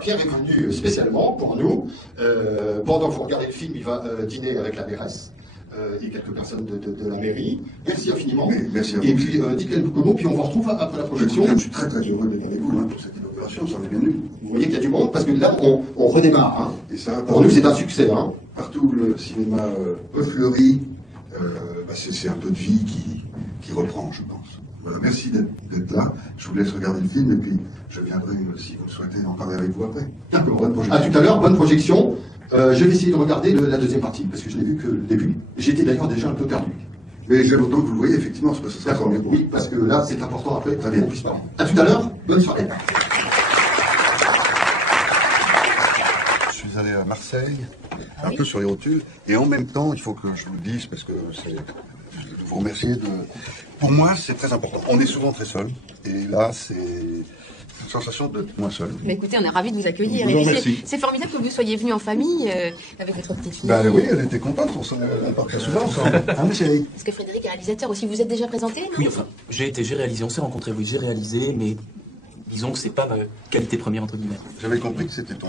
Pierre est venu spécialement pour nous. Pendant que vous regardez le film, il va dîner avec la mairesse et quelques personnes de la mairie. Merci infiniment. Oui, merci à vous. Et puis, dites quelques mots, puis on vous retrouve après la projection. Je suis très heureux d'être avec vous pour cette inauguration, ça va bien vu. Vous voyez qu'il y a du monde, parce que là, on redémarre. Hein. Et ça, pour nous, c'est un succès. Hein. Partout le cinéma refleuri, c'est un peu de vie qui reprend, je pense. Voilà, merci d'être là. Je vous laisse regarder le film et puis je viendrai, si vous le souhaitez, en parler avec vous après. D'accord. À tout à l'heure, bonne projection. Je vais essayer de regarder la deuxième partie, parce que je n'ai vu que le début. J'étais d'ailleurs déjà un peu perdu. Mais j'aime autant que vous le voyez, effectivement, c'est parce que ça sera mieux. Oui, parce que là, c'est important après, très bien, on puisse parler. À tout à l'heure, bonne soirée. Je suis allé à Marseille, un peu sur les rotules, et en même temps, il faut que je vous le dise, parce que je vous remercier de... Pour moi, c'est très important. On est souvent très seul, et là, c'est une sensation d'être moins seul. Mais écoutez, on est ravis de vous accueillir. C'est formidable que vous soyez venus en famille avec votre petite fille. Ben oui, elle était contente, on part très souvent ensemble. Hein, ma chérie? Parce que Frédéric est réalisateur aussi, vous êtes déjà présenté? Oui, enfin, j'ai réalisé, on s'est rencontrés, oui, j'ai réalisé, mais disons que c'est pas ma qualité première, entre guillemets. J'avais compris que c'était ton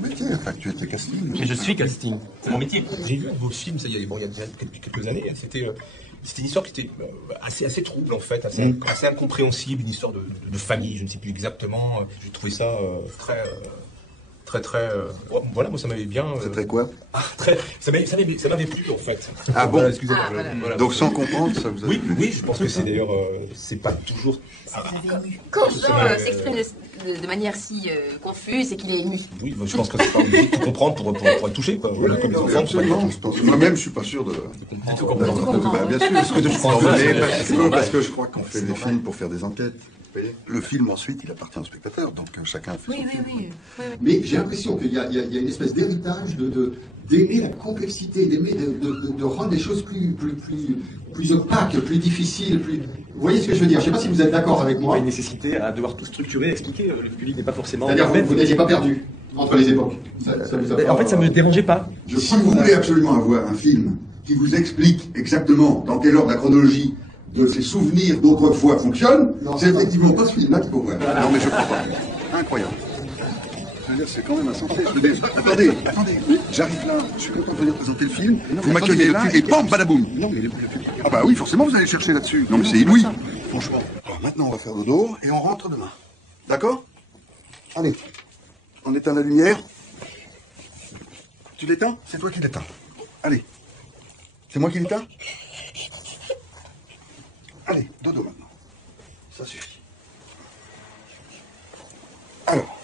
métier, enfin, que tu étais casting. Mais je suis casting, c'est mon métier. J'ai vu un beau film, ça il y a déjà quelques années, c'était une histoire qui était assez trouble en fait, assez incompréhensible, une histoire de famille, je ne sais plus exactement. J'ai trouvé ça très... voilà, moi ça m'avait bien... C'est très quoi? Ça m'avait plu en fait. Ah bon? Voilà, excusez-moi. Voilà. Donc sans comprendre, ça vous a... Oui, je pense que c'est d'ailleurs... c'est pas toujours... Quand Jean s'exprime de manière si confuse, c'est qu'il est ému. Oui, je pense que c'est pas obligé de tout comprendre pour être touché, quoi. Voilà, comme les enfants. Absolument, moi-même, je suis pas sûr de tout comprendre. Bah, bien sûr, ce que je pense. Parce que je crois qu'on fait des films pour faire des enquêtes. Le film, ensuite, il appartient au spectateur, donc chacun fait son film. Mais j'ai l'impression qu'il y a une espèce d'héritage d'aimer la complexité, d'aimer de rendre les choses plus opaques, plus difficiles, plus... Vous voyez ce que je veux dire? Je ne sais pas si vous êtes d'accord avec moi. Il y a une nécessité à devoir tout structurer, expliquer. Le public n'est pas forcément... C'est-à-dire que vous n'étiez pas perdu entre les époques. En fait, ça me dérangeait pas. Si vous voulez absolument avoir un film qui vous explique exactement dans quel ordre la chronologie de ses souvenirs d'autrefois fonctionne, c'est effectivement pas ce film-là qu'il faut voir. Non, mais je crois pas. Incroyable. C'est quand même insensé. Attendez, j'arrive là, je suis content de venir présenter le film, vous m'accueillez là, et bam, badaboum. Ah bah oui, forcément, vous allez chercher là-dessus. Non, mais c'est inouï, franchement. Alors maintenant, on va faire dodo, et on rentre demain. D'accord? Allez, on éteint la lumière. Tu l'éteins? C'est toi qui l'éteins. Allez. C'est moi qui l'éteins? Allez, dodo maintenant. Ça suffit. Alors.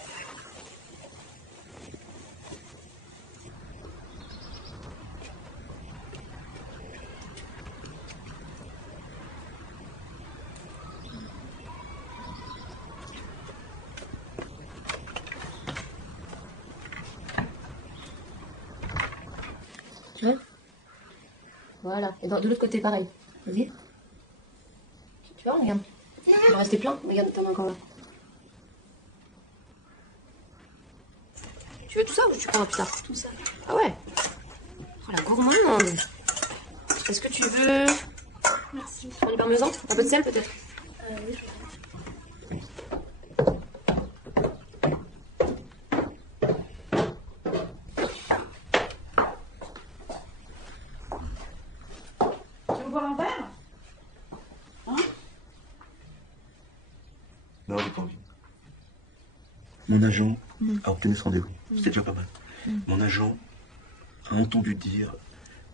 Tu vois? Voilà. Et de l'autre côté, pareil. Vas-y. Tu vois, regarde. Il va rester plein. Regarde ta main encore là. Tu veux tout ça ou tu prends tout ça? Tout ça. Ah ouais. Oh la gourmande. Est-ce que tu veux... Merci. Tu prends du parmesan? Un peu de sel peut-être? Oui, je veux. Tu veux boire un verre? Hein? Non, j'ai pas envie. Mon agent a obtenu ce rendez-vous. C'était déjà pas mal. Mon agent a entendu dire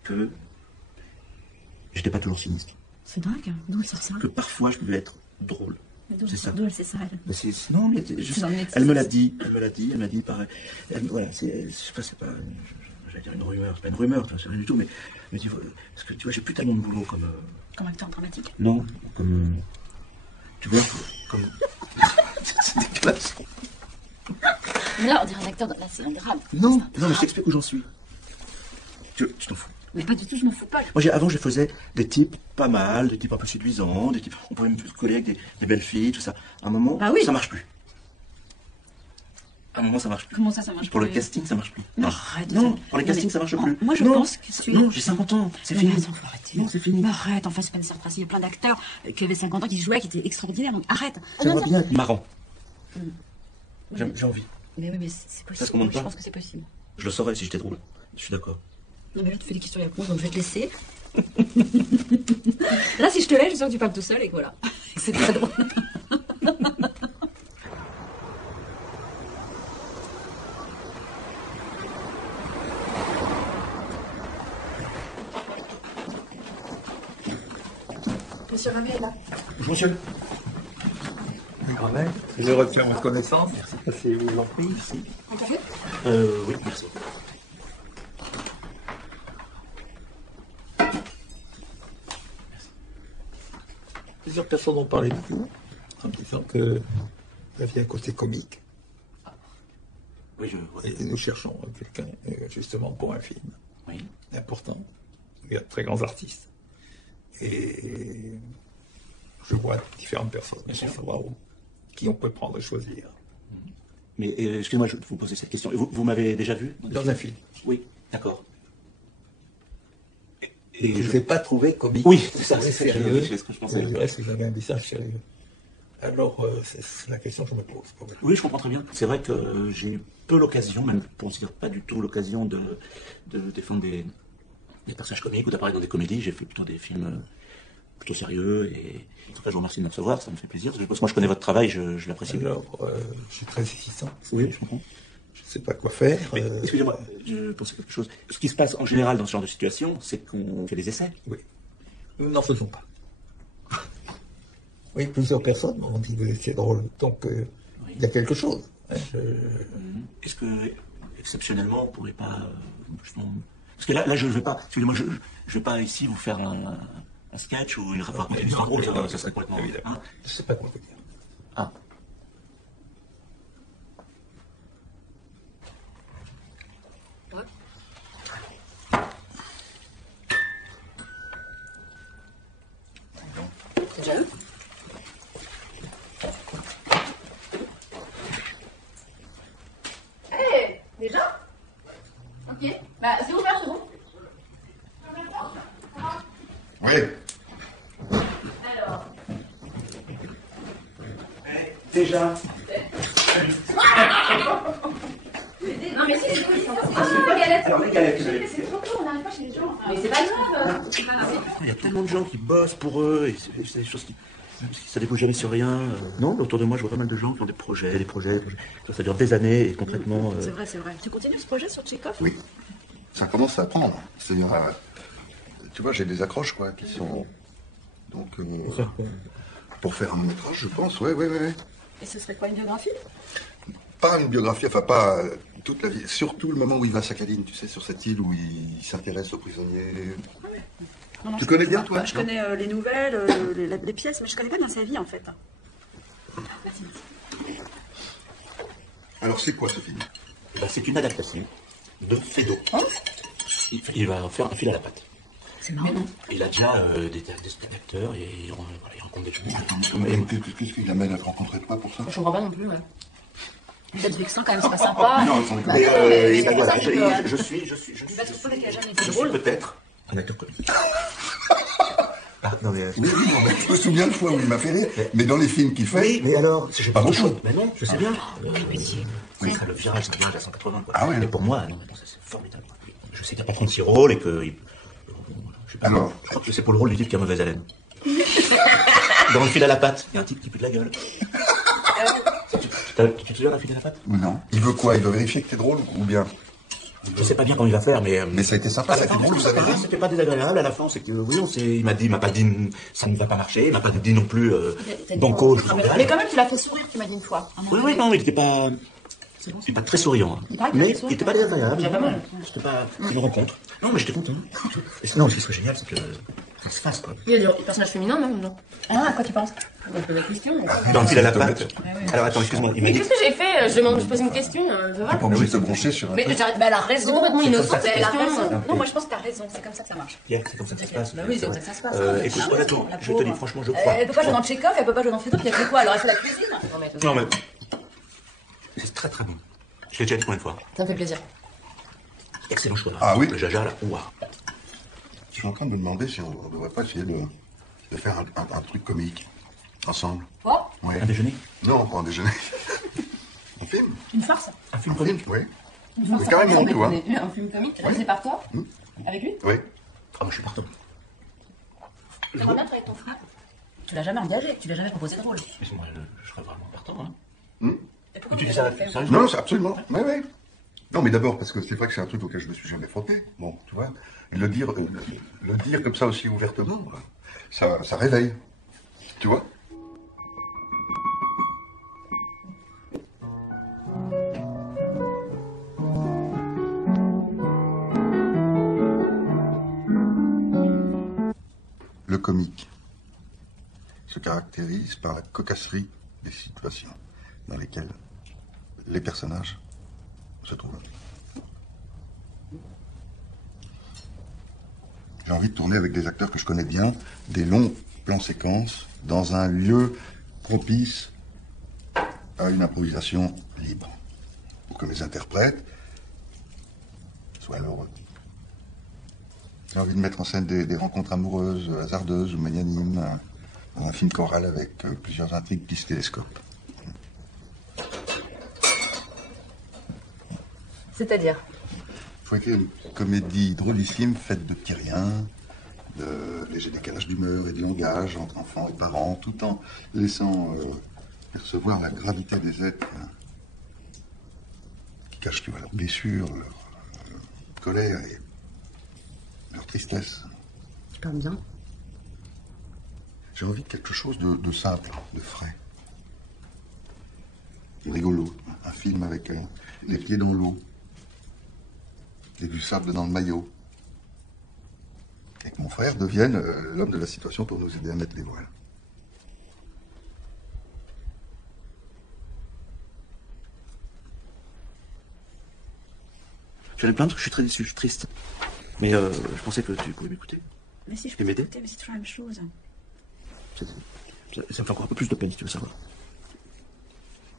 que j'étais pas toujours sinistre. C'est dingue, d'où elle sort ça? Que parfois je pouvais être drôle. C'est ça. D'où elle sait ça, elle? Mais non, mais elle me l'a dit. Elle m'a dit pareil. Voilà, c'est pas. J'allais dire une rumeur. C'est pas une rumeur, c'est rien du tout. Mais elle me dit parce que tu vois, j'ai plus tellement de boulot comme. Comme acteur dramatique? Non, comme. Tu vois, comme. C'est dégueulasse. Là, on dirait un acteur, là, c'est un drame. Non, mais je t'explique où j'en suis. Tu t'en fous. Mais pas du tout, je me fous pas. Moi, avant, je faisais des types pas mal, des types un peu séduisants, des types. On pouvait me coller avec des belles filles, tout ça. À un moment, ça marche plus. À un moment, ça marche plus. Comment ça marche plus? Pour le casting, ça marche plus. Non, arrête. Non, pour le casting, ça marche plus. Moi, je pense que tu... Non, j'ai 50 ans, c'est fini. Attends, faut arrêter. Non, c'est fini. Mais arrête, enfin, c'est pas une surprise. Il y a plein d'acteurs qui avaient 50 ans, qui jouaient, qui étaient extraordinaires, donc arrête. J'aimerais bien être marrant. J'ai envie. Mais oui, mais c'est possible. Ça se commande Je pas. pense que c'est possible. Je le saurais si j'étais drôle. Je suis d'accord. Non, mais là, tu fais des questions et réponses, donc je vais te laisser. Là, si je te laisse, je sens que tu parles tout seul et que voilà. C'est très drôle. Monsieur Ravet est là. Bonjour monsieur. Je retiens votre connaissance. Merci. Je vous en prie. Ici. Un café? Oui, merci. Plusieurs personnes ont parlé de vous en disant que vous aviez un côté comique. Oui, je vois. Et nous cherchons quelqu'un justement pour un film Oui. important. Il y a de très grands artistes. Et je vois différentes personnes sans savoir qui on peut prendre et choisir. Mais excusez-moi, je vous poser cette question. Vous m'avez déjà vu Dans un film. Oui, d'accord. Et je ne vous ai pas trouvé comique. Oui, c'est ça, C'est c'est sérieux. ce que je pensais. Il reste que vous avez un visage sérieux. Alors, c'est la question que je me pose. Oui, je comprends très bien. C'est vrai que j'ai eu peu l'occasion, même je ne considère pas du tout l'occasion de défendre des personnages comiques ou d'apparaître dans des comédies. J'ai fait plutôt des films plutôt sérieux et en tout cas je vous remercie de me recevoir, ça me fait plaisir. Parce que moi je connais votre travail, je l'apprécie. Alors, je suis très hésitant. Oui, je comprends. Je ne sais pas quoi faire. Mais, excusez-moi, je pensais quelque chose. Ce qui se passe en général dans ce genre de situation, c'est qu'on fait des essais. Oui. Nous n'en faisons pas. Oui, plusieurs personnes m'ont dit que vous étiez drôle. Donc, il y a quelque chose. Est-ce que, exceptionnellement, on pourrait pas... justement... Parce que là, je ne vais pas... Excusez-moi, je vais pas ici vous faire un sketch ou une raconter une histoire drôle, ça serait complètement... Évidemment. Hein. Je ne sais pas quoi vous dire. Ah. C'est déjà eux? Hey, déjà? Ok. Bah, c'est ouvert, c'est bon. Oui. Alors. Déjà. Non, mais si, c'est les galettes. Alors les galettes, C'est trop tôt, on n'arrive pas chez les gens. Mais c'est pas grave. il y a tellement de gens qui bossent pour eux, et c'est des choses qui... Ça débouche jamais sur rien. Non, autour de moi, je vois pas mal de gens qui ont des projets. Ça dure des années et concrètement... C'est vrai, c'est vrai. Tu continues ce projet sur Tchekhov? Oui. Ça commence à prendre. C'est-à-dire, tu vois, j'ai des accroches, quoi, qui sont... Donc, pour faire un métrage, je pense, ouais. Et ce serait quoi, une biographie? Pas une biographie, enfin pas toute la vie. Surtout le moment où il va à Sakhaline, tu sais, sur cette île où il s'intéresse aux prisonniers. Non, Tu connais bien, toi? Je connais les nouvelles, les pièces, mais je connais pas bien sa vie, en fait. Alors, c'est quoi ce film? Ben, c'est une adaptation de Fédo. Il va faire un fil à la patte. C'est marrant, non? Il a déjà des spectateurs et il rencontre des gens. Mais qu'est-ce qu'il amène à te rencontrer toi pour ça? Je comprends pas non plus, ouais. Peut-être vexant, quand même, c'est pas sympa. Non, sans déconner. Et c'est pour ça que je suis va te retrouver qu'il a jamais été je drôle. suis peut-être un acteur comique. Ah, non mais... Oui, non, mais je me souviens de fois où il m'a fait rire, mais dans les films qu'il fait... Oui, mais alors, c'est pas beaucoup. beaucoup. Mais non, je sais bien. Oui, ça, le virage à 180. Quoi. Ah ouais. Et pour moi, non, mais ça c'est formidable. Je sais qu'il n'y a pas 36 rôles et que... Je sais pas, Alors, je crois que c'est pour le rôle du type qui a mauvaise haleine. Dans le fil à la patte, il y a un type qui pue de la gueule. Tu te souviens d'un fil à la patte? non. Il veut quoi? Il veut vérifier que t'es drôle ou bien? Je sais pas bien comment il va faire, mais... Mais ça a été sympa, ça a été drôle, vous avez dit? C'était pas désagréable à la fin, c'est que oui, il m'a pas dit ça ne va pas marcher, il m'a pas dit non plus banco, je vous engage. Mais quand même, tu l'as fait sourire, tu m'as dit une fois. Oui, non, il était pas très souriant, hein. Mais il était pas désagréable. Déjà pas mal. C'était pas une rencontre. Non, mais j'étais content. Non, ce qui serait génial, c'est que ça se fasse, quoi. Il y a des personnages féminins, même, non? Ah, à quoi tu penses? On pose la question. Dans le fil à la patte. Alors attends, excuse-moi, il m'a Mais dit... qu'est-ce que j'ai fait? Je pose une question, je vois. T'es pas obligé de te brancher sur un Mais truc. elle a raison. C'est complètement innocent, Elle a cette raison. question. Non, moi je pense que t'as raison, c'est comme ça que ça marche. C'est comme ça que ça se passe. Bah oui, c'est comme ça que ça se passe. Écoute, honnêtement, La je te dis, pauvre. franchement, je crois. Elle peut pas jouer dans Tchekhov, elle peut pas jouer dans Fédo, puis elle fait quoi? Alors elle fait la cuisine? Non, mais... C'est très très bon. Je l'ai déjà dit combien de fois. Ça me fait plaisir. Excellent choix. Ah oui. Le jaja, là. Ouah. Je suis en train de me demander si on ne devrait pas essayer de faire un truc comique ensemble. Quoi? Ouais. Un déjeuner? Non, pas un déjeuner. film. Une farce? Un film Un comique. film, oui. Une farce, Mais carrément, ça tu vois. Un film comique réalisé par toi? Avec lui? Oui. Ah, moi je suis partant. T'aimerais bien travailler avec ton frère? Tu l'as jamais engagé, tu l'as jamais proposé de rôle. Mais moi, je serais vraiment partant. Hein. Et pourquoi Tu tu dis l'as ça jamais fait? sérieusement? Non, c'est absolument. Oui, oui. Non, mais d'abord, parce que c'est vrai que c'est un truc auquel je me suis jamais frotté. Bon, tu vois. Et le dire comme ça aussi ouvertement, ça réveille. Tu vois. Le comique se caractérise par la cocasserie des situations dans lesquelles les personnages se trouvent. J'ai envie de tourner avec des acteurs que je connais bien, des longs plans séquences, dans un lieu propice à une improvisation libre, pour que mes interprètes soient heureux. J'ai envie de mettre en scène des rencontres amoureuses, hasardeuses ou magnanimes, dans un film choral avec plusieurs intrigues qui se télescopent. C'est-à-dire? Il faut écrire une comédie drôlissime faite de petits riens, de légers décalages d'humeur et de langage entre enfants et parents, tout en laissant percevoir la gravité des êtres qui cachent, tu vois, leurs blessures, leur colère et leur tristesse. Tu parles bien. J'ai envie de quelque chose de simple, de frais. Rigolo. Un film avec les pieds dans l'eau et du sable dans le maillot. Et que mon frère devienne l'homme de la situation pour nous aider à mettre les voiles. Je fais plein de trucs, je suis très déçu, je suis triste. Mais je pensais que tu pouvais m'écouter. Mais si je Et peux m'aider? t'écouter, mais c'est toujours la même chose. Ça me fait encore un peu plus de peine, si tu veux savoir.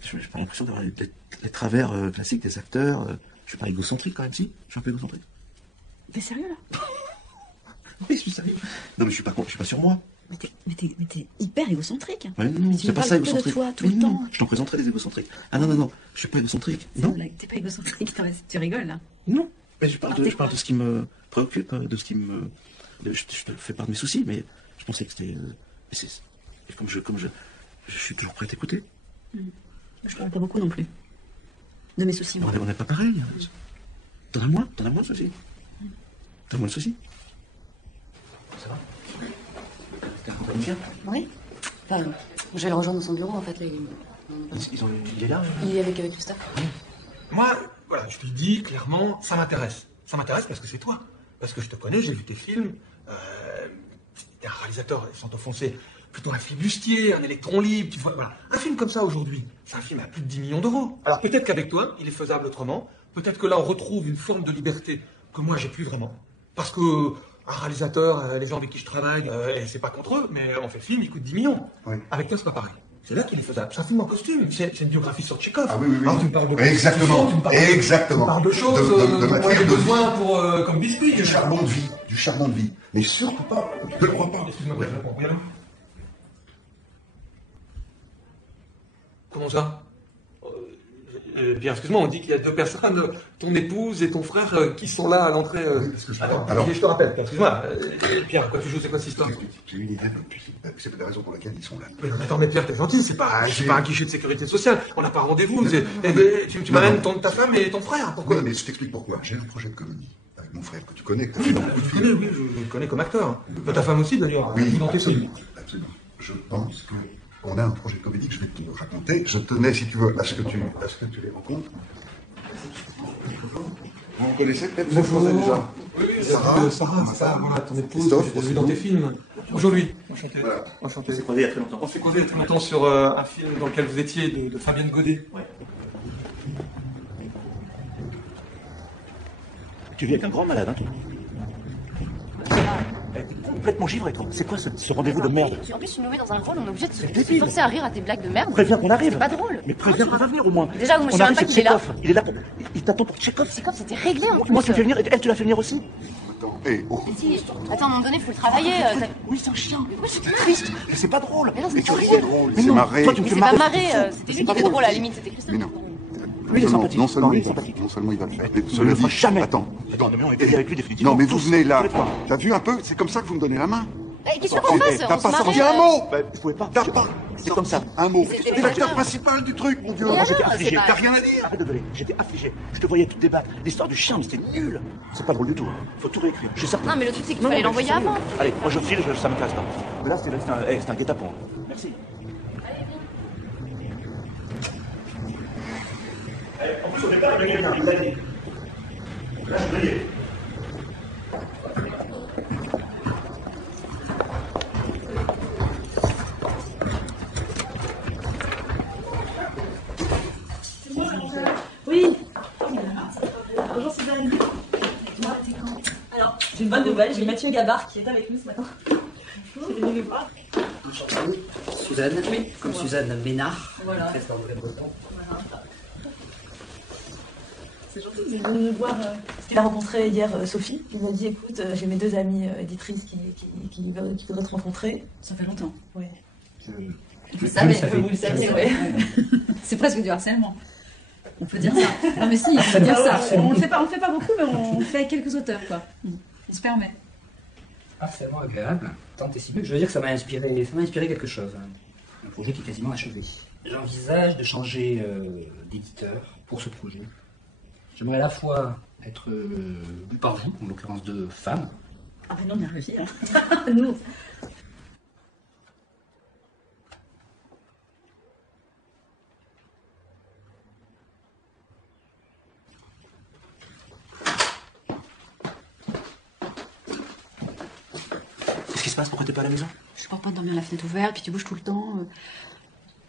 J'ai pas l'impression d'avoir les travers classiques des acteurs. Je suis pas égocentrique quand même, si? Je suis un peu égocentrique. T'es sérieux là? Oui, je suis sérieux. Non, mais je suis pas sur moi. Mais t'es hyper égocentrique. Ouais, non, Mais tu c'est me pas parles ça que de égocentrique. toi, tout Mais le non, temps. je t'en présenterai des égocentriques. Ah non, je suis pas égocentrique. C'est une Non, blague, t'es pas égocentrique, tu rigoles là. non. Mais je parle Alors, t'es de quoi? ce qui me préoccupe, de ce qui me. Je te fais part de mes soucis, mais je pensais que c'était. Et comme je suis toujours prêt à t'écouter. Je parle pas beaucoup non plus. De mes soucis, moi. On n'est pas pareil. T'en as moins de soucis. T'as moins de soucis. Ça va? T'es accompagné bien? Oui. Enfin, je vais le rejoindre dans son bureau en fait. Là, Il est là? il est avec Christophe. Moi, voilà, je te le dis clairement, ça m'intéresse. Ça m'intéresse parce que c'est toi. Parce que je te connais, j'ai vu tes films. T'es un réalisateur, sans t'offenser, plutôt un flibustier, un électron libre, tu vois, voilà. Un film comme ça aujourd'hui, c'est un film à plus de 10 millions d'euros. Alors peut-être qu'avec toi, il est faisable autrement. Peut-être que là, on retrouve une forme de liberté que moi, j'ai plus vraiment. Parce que un réalisateur, les gens avec qui je travaille, et c'est pas contre eux, mais on fait le film, il coûte 10 millions. Oui. Avec toi, c'est pas pareil. C'est là qu'il est faisable. C'est un film en costume. C'est une biographie sur Tchekhov. Ah oui, oui, oui. Alors, tu me parles de Exactement. tu me parles Exactement. Tu me parles de choses De dont on matière a de besoin pour, comme biscuit. Du charbon de vie. Du charbon de vie. Mais surtout pas. Je ne crois pas. Excuse-moi, je réponds. Oui, allô. Comment ça? Pierre, excuse-moi, on dit qu'il y a deux personnes, ton épouse et ton frère, qui sont là à l'entrée. parce que je Attends, alors- je te rappelle, Pierre, excuse-moi. Pierre, quoi tu joues, c'est quoi cette histoire? J'ai une idée, c'est la raison pour laquelle ils sont là. Mais attends, mais Pierre, t'es gentil, c'est pas un guichet de sécurité sociale, on n'a pas rendez-vous, tu m'amènes ta femme et ton frère, pourquoi? Oui, mais je t'explique pourquoi. J'ai un projet de comédie avec mon frère que tu connais, que tu as fait dans beaucoup de Je films. connais, oui, je le connais comme acteur. Ta femme aussi, d'ailleurs, Oui, dans tes films. absolument. Je pense qu'on a un projet de comédie que je vais te raconter. Je tenais, si tu veux, à ce que tu les rencontres. Vous connaissez peut-être cette chose déjà? Oui, Sarah, voilà, ton épouse, Christophe, que j'ai vu dans tes films. Aujourd'hui, enchanté. Voilà. Enchanté. On s'est croisés il y a très longtemps. On s'est causé très longtemps sur un film dans lequel vous étiez de Fabienne Godet. Ouais. Tu vis avec un grand malade, hein, toi. Complètement givré, toi. C'est quoi ce rendez-vous de merde? En plus, tu nous mets dans un rôle, on est obligé de se débile. forcer à rire à tes blagues de merde. Préviens qu'on arrive. C'est pas drôle. Mais préviens qu'on va venir au moins. Déjà, moi, je On sais arrive, même pas c'est qu'il est là. Tchekhov. Il est là pour. Il t'attend pour Tchekhov. C'est comme c'était réglé en plus. Moi, tu me fais venir. Elle, tu l'as fait venir aussi. Attends, hé, oh. Mais si, attends, à un moment donné, il faut le travailler. Oui, c'est un chien. Mais pourquoi c'est triste? Mais c'est pas drôle. Mais non, Mais c'est tu pas riais drôle. drôle, Mais c'est non, marré. toi, tu me Mais fais c'est pas marrer. marré, c'était lui qui était drôle à la limite, c'était Christophe. Mais non. Lui, il est sympathique. Non seulement lui, il va le faire. Non seulement il va le faire. Mais ne le fera jamais. Attends. Non, mais on est payé avec lui définitivement. Non, mais vous venez là. Tous les trois. T'as vu un peu? C'est comme ça que vous me donnez la main. Qu'est-ce qu'on fasse? T'as pas sorti un mot. Vous pouvez pas. T'as pas. C'est comme ça. Un mot. C'était T'es l'acteur principal du truc, mon Dieu. Mais J'étais alors, affligé. c'est pas- T'as rien à dire. Arrête de gueuler. J'étais affligé. Je te voyais tout débattre. L'histoire du chien, mais c'était nul. C'est pas drôle du tout. Faut tout réécrire. Je suis certain. Non, mais le truc, c'est qu'il Non, fallait mais l'envoyer je sais. avant. Allez, moi je file, ça m'intéresse pas. Mais là, c'est un guet-apens. Merci. En plus, au départ, il y a quelqu'un. Là, je brillais. Oui. Bonjour Suzanne. Alors, j'ai une bonne nouvelle, j'ai Mathieu Gabard qui est avec nous ce matin. Je vais venir voir. Suzanne, oui, comme Suzanne Ménard, Voilà. très dans le breton. C'est gentil, vous êtes venu nous voir. Il a rencontré hier Sophie. Il m'a dit écoute, j'ai mes deux amies éditrices qui voudraient te rencontrer. Ça fait longtemps. Oui. Vous le savez, Vous le saviez, oui. C'est presque du harcèlement. On peut dire ça. Non mais si, on peut dire ça. On le fait pas beaucoup, mais on le fait avec quelques auteurs, quoi. On se permet. Ah, c'est vraiment agréable. Tant et si peu que je veux dire que ça m'a inspiré quelque chose. Un projet qui est quasiment achevé. J'envisage de changer d'éditeur pour ce projet. J'aimerais à la fois être lu par vous, en l'occurrence de femmes. Ah ben non, on y a réussi. Nous. Qu'est-ce qui se passe? Pourquoi t'es pas à la maison? Je supporte pas de dormir à la fenêtre ouverte, puis tu bouges tout le temps.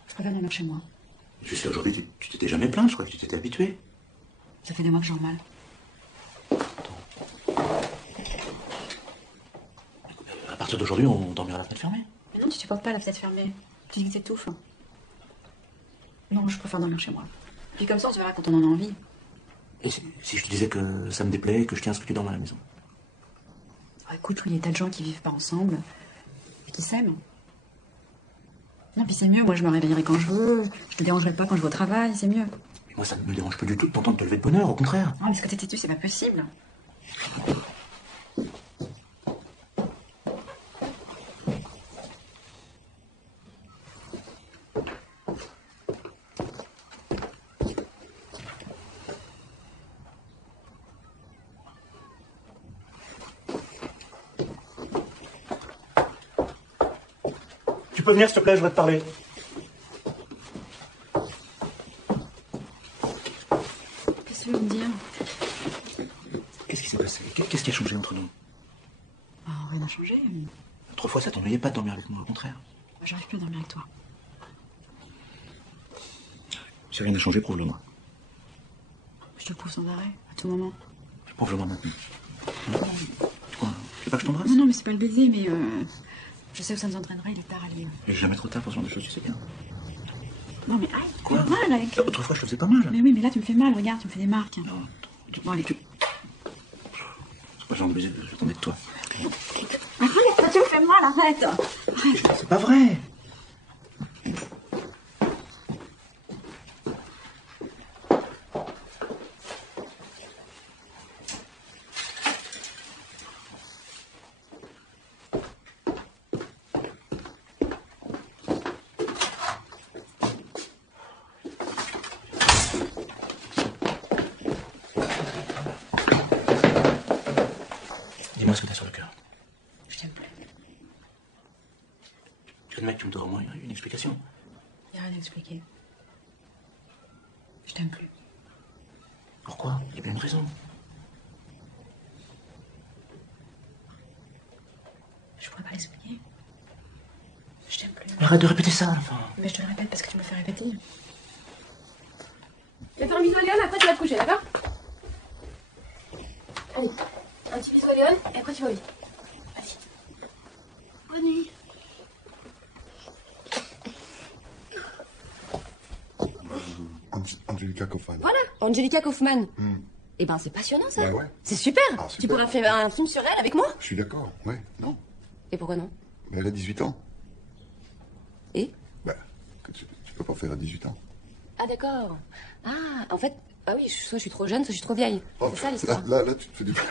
Je préfère dormir chez moi. Jusqu'à aujourd'hui, tu t'étais jamais plaint, je crois que tu t'étais habitué. Ça fait des mois que j'ai mal. À partir d'aujourd'hui, on dormira à la fenêtre fermée. Mais non, tu supportes pas la fenêtre fermée. Tu dis que t'étouffes. Non, je préfère dormir chez moi. Puis comme ça, on se verra quand on en a envie. Et si je te disais que ça me déplaît et que je tiens à ce que tu dormes à la maison? Oh, écoute, il y a des tas de gens qui vivent pas ensemble et qui s'aiment. Non, puis c'est mieux. Moi, je me réveillerai quand je veux. Je te dérangerai pas quand je vais au travail. C'est mieux. Et moi, ça ne me dérange pas du tout de t'entendre te lever de bonne heure, au contraire. Ah, mais ce que t'es têtu, c'est pas possible. Tu peux venir, s'il te plaît, je voudrais te parler. Qu'est-ce que tu veux me dire? Qu'est-ce qui s'est passé? Qu'est-ce qui a changé entre nous? Ah, rien n'a changé. Autrefois, ça t'ennuyait pas de dormir avec moi, au contraire. Moi, j'arrive plus à dormir avec toi. Si rien n'a changé, prouve-le-moi. Je te le prouve sans arrêt, à tout moment. Prouve-le-moi maintenant. Quoi? Tu veux pas que je t'embrasse? Non, non, mais c'est pas le baiser, mais je sais où ça nous entraînerait, il est tard à l'île. Il est jamais trop tard pour ce genre de choses, tu sais bien. Non, mais aïe, tu Quoi? fais mal avec. Autrefois, je te faisais pas mal. Mais oui, mais là, tu me fais mal, regarde, tu me fais des marques. Non, Bon, allez. c'est pas genre de baiser, j'attendais de toi. Arrête, tu me fais mal, arrête. C'est pas vrai. Dis-moi ce que t'as sur le cœur. Je t'aime plus. Tu admets que tu me dois au moins une explication. Y a rien à expliquer. Je t'aime plus. Pourquoi? Il y a bien une raison. Je pourrais pas l'expliquer. Je t'aime plus. Mais arrête de répéter ça, enfin. Mais je te le répète parce que tu me le fais répéter. Je vais faire un bisou à Léon, après tu vas te coucher, d'accord? Allez, un petit bisou à Léon, et après tu vas au lit. Vas-y. Bonne nuit. Angelica Kaufman. Voilà, Angelica Kaufman. Eh ben, c'est passionnant, ça. Ouais, ouais. C'est super. Ah, Tu super. pourras faire un film sur elle avec moi? Je suis d'accord, ouais, non. Et pourquoi non? Mais elle a 18 ans. Et? Bah, tu peux pas faire à 18 ans. Ah, d'accord. Ah, en fait, ah oui, soit je suis trop jeune, soit je suis trop vieille. Oh, C'est ça l'histoire. là, tu te fais du mal.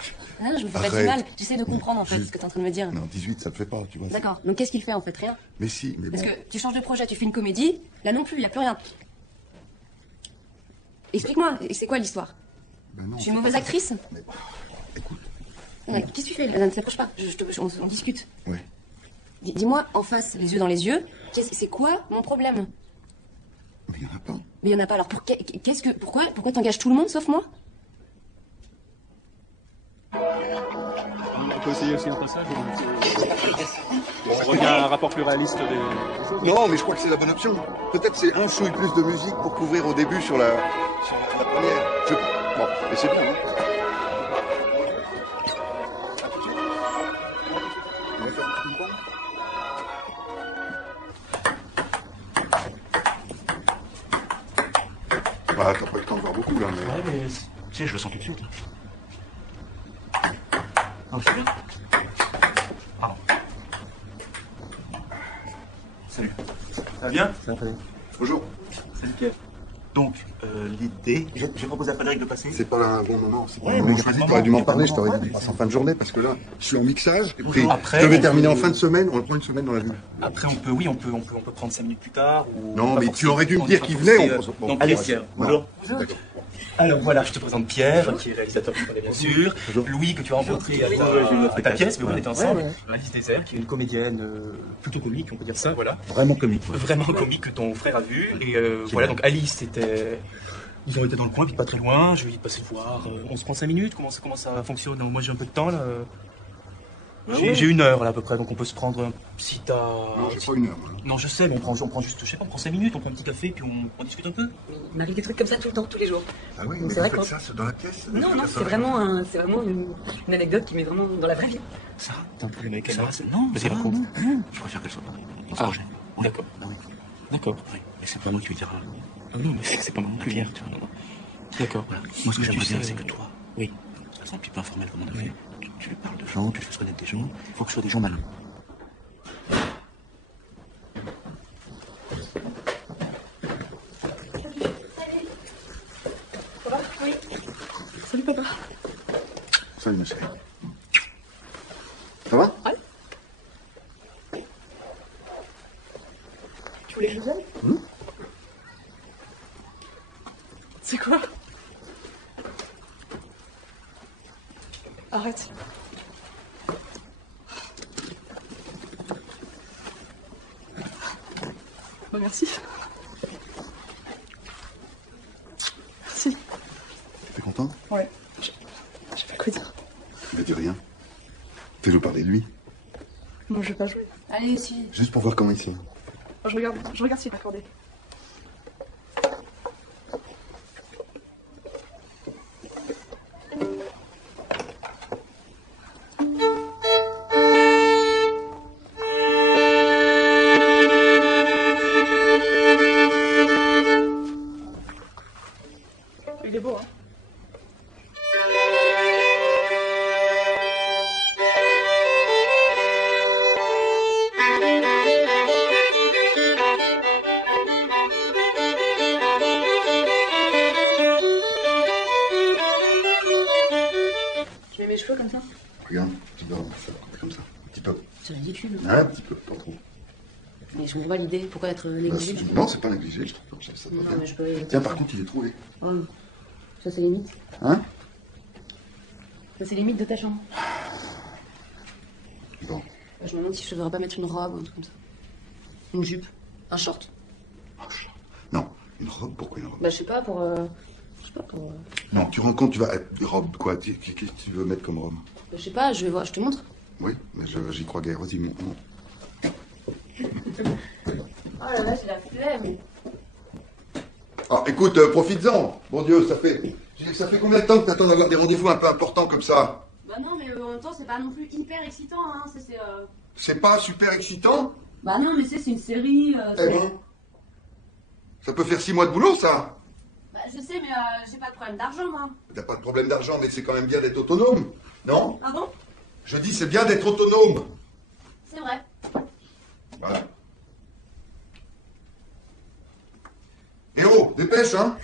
Non, non, je me fais pas du Arrête. mal. J'essaie de comprendre, en fait, ce que t'es en train de me dire. Non, 18, ça te fait pas, tu vois. D'accord. Donc qu'est-ce qu'il fait, en fait? Rien. Mais si, mais Parce bon. que tu changes de projet, tu fais une comédie, là non plus, il n'y a plus rien. Explique-moi, c'est quoi l'histoire? Ben non, Je suis une mauvaise actrice? Mais, écoute, Ouais, qu'est-ce que tu fais? Ne t'approche pas, on discute. ouais. Dis-moi, en face, les yeux dans les yeux, c'est quoi mon problème? Mais il y en a pas. Mais il n'y en a pas, alors pourquoi t'engages tout le monde sauf moi? On peut essayer aussi un passage. On revient à un rapport plus réaliste des choses. Non, mais je crois que c'est la bonne option. Peut-être c'est un chouille plus de musique pour couvrir au début sur la première. Bon, mais c'est bien, hein. On va faire un petit ping-pong. Bah, t'as pas eu le temps de voir beaucoup, là, mais... Ouais, mais tu sais, je le sens tout de suite. Non, je suis bien. Pardon. Salut. Ça va bien? Ça va très bien. Bonjour. Salut Pierre. Donc, l'idée... J'ai proposé à Frédéric de passer. C'est pas un bon moment. C'est pas Ouais, un mais moment y a pas de choisi. moment, T'aurais dû y m'en a pas de parler. Je t'aurais moment. dit de passer en fin de journée parce que là, je suis en mixage. Et puis, Après, je devais on terminer peut- en fin de semaine. On le prend une semaine dans la vue. Après, on peut prendre 5 minutes plus tard. Ou Non, pas mais tu forcément. aurais dû me On dire n'est qu'il pas venait, forcé, on- Donc, bon, allez, ouais. Pierre. Voilà. Bonjour. Alors voilà, je te présente Pierre, qui est réalisateur que tu connais bien sûr. Bonjour. Louis, que tu as rencontré à ta pièce, mais on était ensemble. Alice Désert, qui est une comédienne plutôt comique, on peut dire ça, voilà. Vraiment comique. Vraiment comique que ton frère a vu. Et voilà, donc Alice était... Ils ont été dans le coin, puis pas très loin. Je vais y passer voir. On se prend 5 minutes. Comment ça fonctionne? Moi, j'ai un peu de temps là. J'ai 1 heure là à peu près, donc on peut se prendre. Si t'as. Non, j'ai pas 1 heure. Non, je sais, mais on prend juste, je sais pas, on prend 5 minutes, on prend un petit café, puis on discute un peu. Il m'arrive des trucs comme ça tout le temps, tous les jours. Ah oui, Donc, mais c'est vrai vous qu'on- faites ça c'est dans la pièce? Non, non, c'est vraiment une anecdote qui m'est vraiment dans la vraie vie. Ça, t'as un problème avec Sarah? Non, vas-y, raconte. Je préfère qu'elle soit dans ce projet. D'accord. Ah oui. D'accord. Oui, mais c'est pas moi qui lui dirai. Ah non, mais c'est pas moi non plus. Pierre, tu vois, non. D'accord. Voilà. Moi, ce que j'aimerais bien, c'est que toi, oui, de façon un petit peu informelle, comme on a fait, tu lui parles de gens, tu lui fais connaître des gens. Il faut que ce soit des gens malins. Salut papa. Salut, ma chérie. Ça va? Tu voulais que je vienne? C'est quoi? Arrête. Bah, merci. Merci. T'es content? Ouais. Je sais pas quoi dire. Mais dis rien. Fais-le parler de lui. Non, je vais pas jouer. Allez, si. Juste pour voir comment il sent. Je regarde s'il est accordé. Il est beau, hein? Tu mets mes cheveux comme ça? Regarde, tu dois comme ça. Un petit peu. C'est ridicule. Un petit peu, pas trop. Mais je comprends pas l'idée. Pourquoi être négligé? Non, c'est pas négligé, je trouve. Ça va Non, bien. mais je peux. Tiens, par contre, il est trouvé. Oh, ça, c'est limite. Hein? Ça, c'est limite de ta chambre. Bon. Bah, je me demande si je devrais pas mettre une robe ou un truc comme ça. Une jupe. Un short. Non, une robe, pourquoi une robe? Bah, je sais pas, pour. Je sais pas, pour. Non, tu rends compte, tu vas être des robes, quoi. Qu'est-ce que tu veux mettre comme robe? Bah, je sais pas, je vais voir, je te montre. Oui, mais j'y crois guère. Vas-y, montre. Oh là là, j'ai la flemme. Ah, écoute, profites-en. Bon Dieu, ça fait combien de temps que t'attends d'avoir des rendez-vous un peu importants comme ça? Bah, non, mais en même temps, c'est pas non plus hyper excitant, hein. C'est pas super excitant? Bah, non, mais c'est une série. Eh ben, ça peut faire 6 mois de boulot, ça. Bah, je sais, mais j'ai pas de problème d'argent, moi. T'as pas de problème d'argent, mais c'est quand même bien d'être autonome, non? Ah bon? Je dis, c'est bien d'être autonome. C'est vrai. Voilà. Et oh, Dépêche, hein.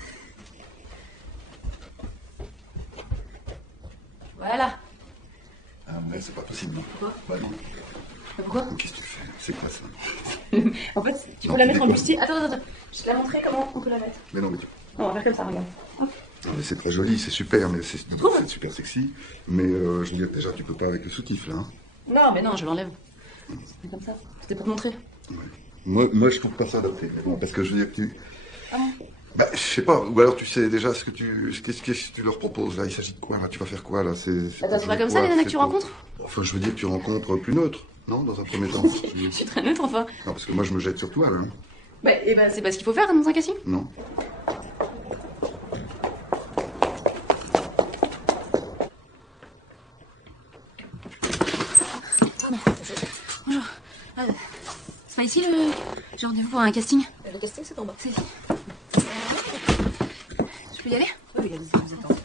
Voilà. Ah ouais, c'est pas possible. Pourquoi? Bah non. Pourquoi? Qu'est-ce que tu fais? C'est quoi ça? En fait, tu Non, peux la mettre en déconne. bustier. Attends. Je te la montrer comment on peut la mettre. Mais non, mais tu... Non, on va faire comme ça, regarde. Hop. Non, mais c'est très joli, c'est super, mais c'est super sexy. Mais je veux dire, déjà, tu peux pas avec le soutif, là. Hein. Non, mais non, je l'enlève. C'est comme ça. C'était pour te montrer. Ouais. Moi, je trouve pas ça adapté. Mais bon, parce que je veux dire que tu... Ah. Bah, je sais pas. Ou alors, tu sais déjà ce que qu'est-ce que tu leur proposes, là. Il s'agit de quoi, là? Tu vas faire quoi, là? Attends, c'est pas comme ça, les nanas que tu rencontres? Enfin, je veux dire que tu rencontres plus neutre, non? Dans un premier temps. Je suis très neutre, enfin. Non, parce que moi, je me jette sur toi, là. Hein. Bah, et ben, c'est pas ce qu'il faut faire dans un casting. Non. Bonjour. C'est pas ici j'ai rendez-vous pour un casting? Le casting, c'est en bas. C'est ici. Je peux y aller? Oui, allez-y, vous attendez.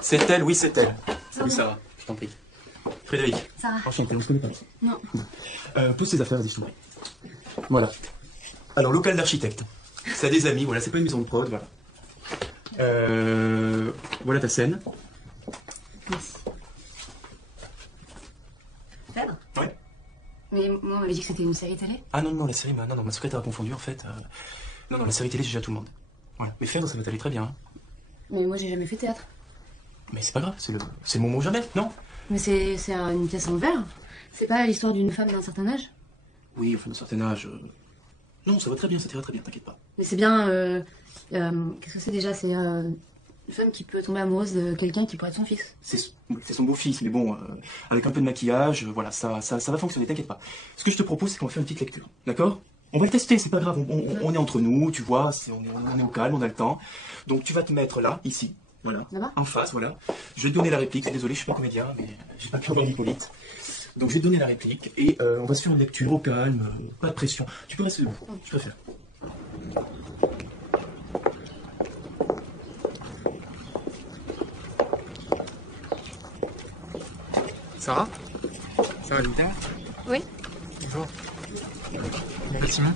C'est elle, oui, c'est elle. Salut Sarah, je t'en prie. Frédéric. Sarah. Enchanté, on se connaît pas. Non. Pose tes affaires, vas-y, je t'en prie. Voilà. Alors, local d'architecte. Ça a des amis, voilà, c'est pas une maison de prod, voilà. Voilà ta scène. Merci. Phèdre? Ouais. Mais moi, on m'avait dit que c'était une série télé. Ah non, la série, non, ma secrétaire a confondu en fait. Non, la série télé, j'ai déjà tout le monde. Voilà. Mais Phèdre, ça va t'aller très bien. Hein. Mais moi, j'ai jamais fait théâtre. Mais c'est pas grave, c'est le moment ou jamais, non? Mais c'est une pièce en verre. C'est pas l'histoire d'une femme d'un certain âge. Oui, enfin d'un certain âge. Non, ça va très bien, ça t'ira très bien, t'inquiète pas. Mais c'est bien. Qu'est-ce que c'est déjà? C'est une femme qui peut tomber amoureuse de quelqu'un qui pourrait être son fils. C'est son beau-fils, mais bon, avec un peu de maquillage, voilà, ça va fonctionner, t'inquiète pas. Ce que je te propose, c'est qu'on va faire une petite lecture, d'accord? On va le tester, c'est pas grave, on est entre nous, tu vois, on est au calme, on a le temps. Donc tu vas te mettre là, ici, voilà, en face, voilà. Je vais te donner la réplique, désolé, je suis pas comédien, mais j'ai pas pu avoir Hippolyte. Donc je vais te donner la réplique, et on va se faire une lecture au calme, pas de pression. Tu peux rester debout, tu préfères. Sarah? Sarah Lita? Oui. Bonjour. Je m'appelle Simon.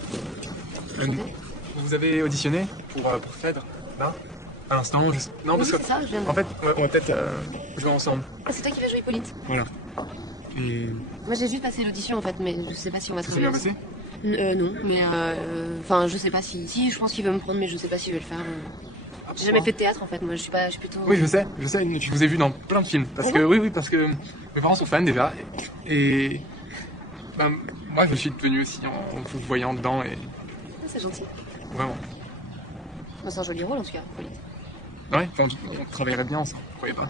Vous avez auditionné pour Phèdre, là? À l'instant, non, parce que... c'est ça, je viens de... En fait, on va peut-être jouer ensemble. Ah, c'est toi qui vas jouer Hippolyte? Voilà. Et... Moi, j'ai juste passé l'audition, en fait, mais je sais pas si on va Ça s'est bien travailler. passé? Non, mais enfin, je sais pas si... Si, je pense qu'il veut me prendre, mais je sais pas s'il veut le faire. J'ai jamais fait de théâtre, en fait, moi, je suis plutôt... Oui, je sais, je vous ai vu dans plein de films. Parce que, oui, parce que mes parents sont fans déjà. Et... Ben, moi, je suis devenu aussi en vous voyant dedans et... Ah, c'est gentil. Vraiment. Bah, c'est un joli rôle, en tout cas, Hippolyte. Ouais, enfin, on travaillerait bien ensemble, vous croyez pas?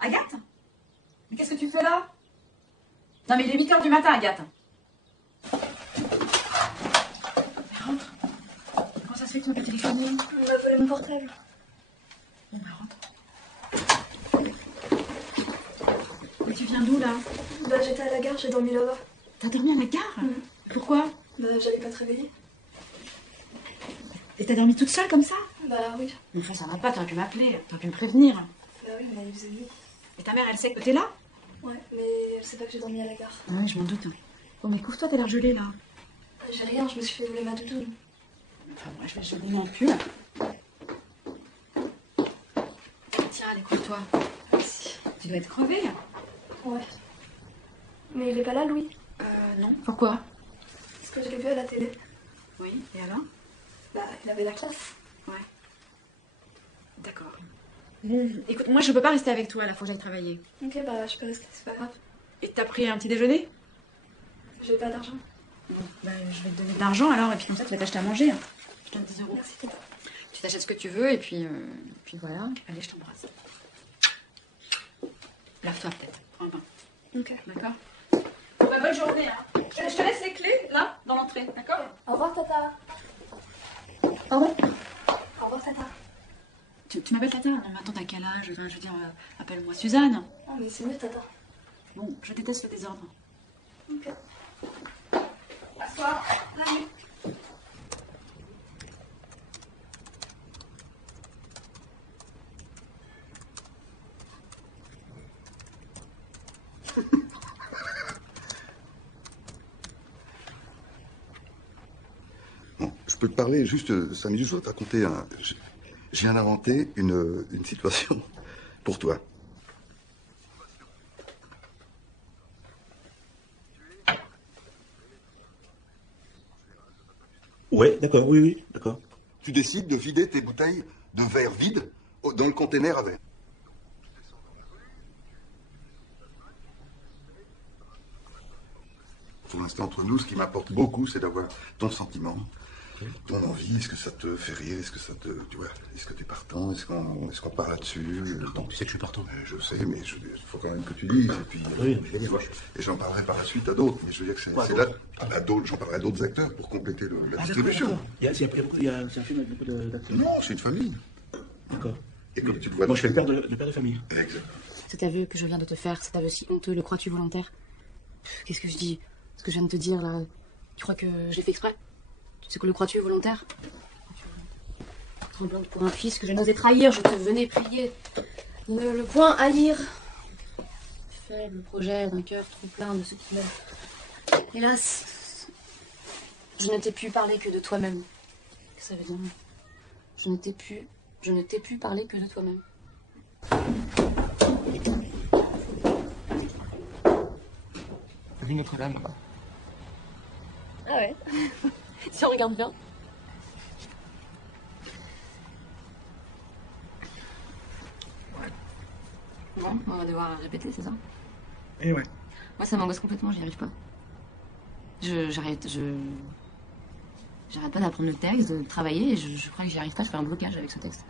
Agathe? Mais qu'est-ce que tu fais là? Non mais il est 8h du matin, Agathe. Mais rentre. Comment ça se fait que tu m'as pas téléphoné? On m'a volé mon portable. Bon bah rentre. Mais tu viens d'où là? Bah j'étais à la gare, j'ai dormi là-bas. T'as dormi à la gare? Pourquoi? Bah j'allais pas te réveiller. Et t'as dormi toute seule comme ça? Bah oui. Mais enfin ça va pas, t'aurais pu m'appeler, t'aurais pu me prévenir. Bah oui, mais il faisait nuit. Et ta mère elle sait que t'es là? Ouais, mais elle sait pas que j'ai dormi à la gare. Ah ouais, je m'en doute. Bon mais couvre-toi, t'as l'air gelée là. J'ai rien, je me suis fait voler ma doudoune. Enfin moi je vais geler mon pull. Tiens, allez, couvre-toi. Tu dois être crevée. Ouais. Mais il est pas là, Louis? Non. Pourquoi? Parce que je l'ai vu à la télé. Oui, et alors? Bah, il avait la classe. Ouais. D'accord. Écoute, moi je peux pas rester avec toi là, faut que j'aille travailler. Ok, bah je peux rester, c'est pas grave. Et t'as pris un petit déjeuner? J'ai pas d'argent. Bon, bah je vais te donner de l'argent alors, et puis comme ça tu vas t'acheter à manger. Je te donne 10 euros. Merci, tata. Tu t'achètes ce que tu veux, et puis voilà. Allez, je t'embrasse. Lave-toi peut-être, prends un bain. Ok. D'accord? Bon, bah, bonne journée, hein. Je te laisse les clés, là, dans l'entrée, d'accord? Au revoir, tata. Pardon? Au revoir, tata. Tu m'appelles Tata? Non, mais attends, t'as quel âge? Enfin, je veux dire, appelle-moi Suzanne. Oh, mais c'est mieux, tata. Bon, je déteste le désordre. Ok. Bonsoir. Bon, je peux te parler juste 5 minutes, je vais te raconter un... Je viens d'inventer une situation pour toi. Ouais, d'accord, oui, oui, d'accord. Tu décides de vider tes bouteilles de verre vides dans le conteneur à verre. Pour l'instant, entre nous, ce qui m'apporte beaucoup, c'est d'avoir ton sentiment, ton envie. Est-ce que ça te fait rire? Est-ce que ça te... Tu vois, est-ce que t'es partant? Est-ce qu'on parle là-dessus? Partant, tu sais que je suis partant. Je sais, mais il faut quand même que tu dises. Et puis, Oui, et j'en parlerai par la suite à d'autres. Mais je veux dire que c'est là... à d'autres, j'en parlerai à d'autres acteurs pour compléter la distribution. C'est un film avec beaucoup d'acteurs. Non, c'est une famille. D'accord. Et comme tu le vois... Moi, je fais le père de famille. Exact. Cet aveu que je viens de te faire, cet aveu si honteux, le crois-tu volontaire? Qu'est-ce que je dis? Ce que je viens de te dire, là, tu crois que je l'ai fait exprès? Tu sais que le crois-tu volontaire? Tremblante pour un fils que je n'osais trahir, je te venais prier. Ne le point haïr. Faible projet d'un cœur trop plein de ce qui meurt. Hélas, je ne t'ai pu parler que de toi-même. Qu'est-ce que ça veut dire? Je ne t'ai pu parler que de toi-même. T'as vu Notre-Dame là-bas? Ah ouais. Si on regarde bien. Bon, on va devoir répéter, c'est ça? Eh ouais. Moi, ça m'angoisse complètement, j'y arrive pas. J'arrête pas d'apprendre le texte, de travailler, et je crois que j'y arrive pas, je fais un blocage avec ce texte.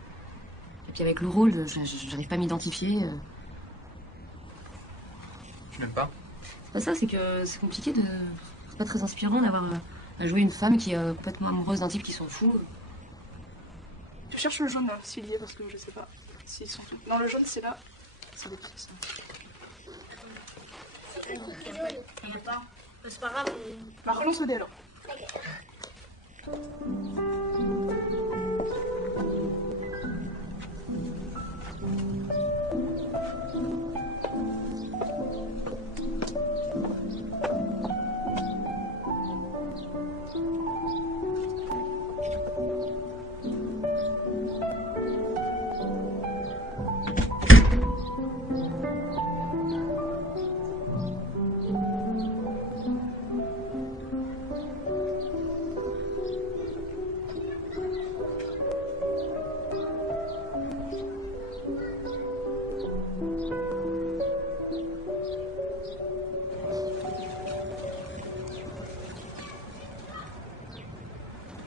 Et puis avec le rôle, j'arrive pas à m'identifier. Tu m'aimes pas? C'est pas ça, c'est que c'est compliqué de... C'est pas très inspirant d'avoir à jouer une femme qui est complètement amoureuse d'un type qui s'en fout. Je cherche le jaune, s'il y est, parce que je sais pas s'ils sont tous. Non, le jaune, c'est là. Ça va être ça. C'est pas grave. Bah, relance le dé alors.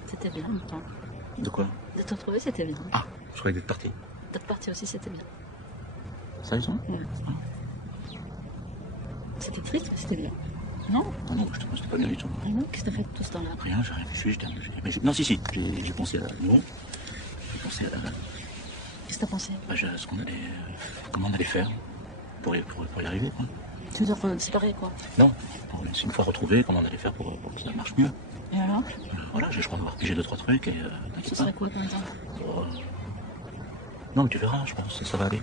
C'était bien, en même temps. De quoi? De te retrouver, c'était bien. Ah, je croyais d'être parti. D'être parti aussi, c'était bien. Sérieusement? Ouais. C'était triste, mais c'était bien. Non? Ah non, c'était pas bien du tout. Ah non? Qu'est-ce que t'as fait tout ce temps-là? Rien, j'ai réfléchi, non, si, j'ai pensé à... Non. J'ai pensé à... Qu'est-ce que t'as pensé? Ce qu'on allait... Comment on allait faire pour y arriver, quoi. Tu veux dire séparer, quoi? Non, une fois retrouvé, comment on allait faire pour que ça marche mieux. Et alors? Voilà, je crois avoir pigé 2-3 trucs et... Ce serait quoi, par exemple? Non, mais tu verras, je pense, ça va aller.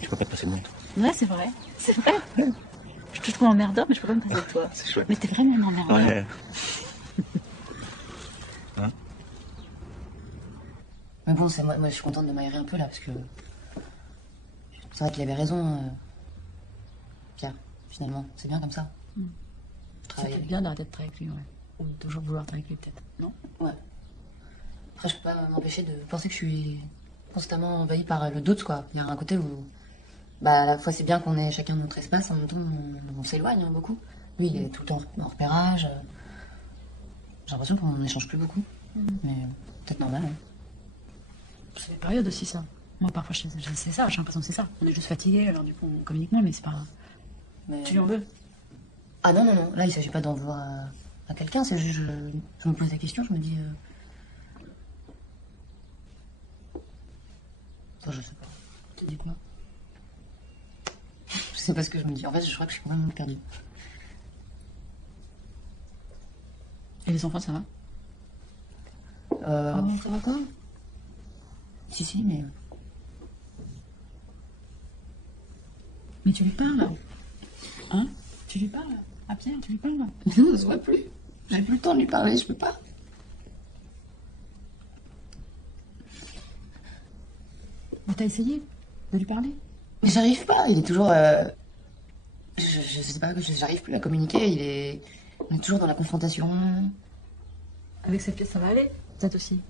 Tu peux pas te passer de moi. Ouais, c'est vrai. C'est vrai. Je te trouve emmerdeur, mais je peux pas me passer de toi. C'est chouette. Mais t'es vraiment un emmerdeur. Ouais. Hein? Mais bon, moi, je suis contente de m'aérer un peu, là, parce que... C'est vrai qu'il avait raison, Pierre, finalement. C'est bien comme ça. C'était bien d'arrêter de travailler avec lui, ouais. Ou de toujours vouloir travailler avec lui, peut-être. Non? Ouais. Après, je peux pas m'empêcher de penser que je suis constamment envahie par le doute, quoi. Il y a un côté où... Bah, à la fois, c'est bien qu'on ait chacun notre espace, en même temps, on s'éloigne beaucoup. Lui, il est tout le temps en repérage. J'ai l'impression qu'on n'échange plus beaucoup. Mais peut-être normal, hein. C'est une période aussi, ça. Moi, parfois, c'est ça, j'ai l'impression que c'est ça. On est juste fatigué, alors du coup, on communique moins, mais c'est pas grave. Mais... Tu lui en veux? Ah non, là, il s'agit pas d'en vouloir à quelqu'un, c'est juste, je me pose la question, je me dis... Enfin, je sais pas. Tu dis quoi? Je sais pas ce que je me dis. En fait, je crois que je suis complètement perdue. Et les enfants, ça va? Ça va quoi? Si, mais... Mais tu lui parles? Hein? Tu lui parles? À Pierre, tu lui parles? Non, ça se voit plus. J'ai plus le temps de lui parler, je peux pas. Mais t'as essayé de lui parler? Mais j'arrive pas, il est toujours... Je sais pas, j'arrive plus à communiquer, on est toujours dans la confrontation. Avec cette pièce, ça va aller? Peut-être aussi.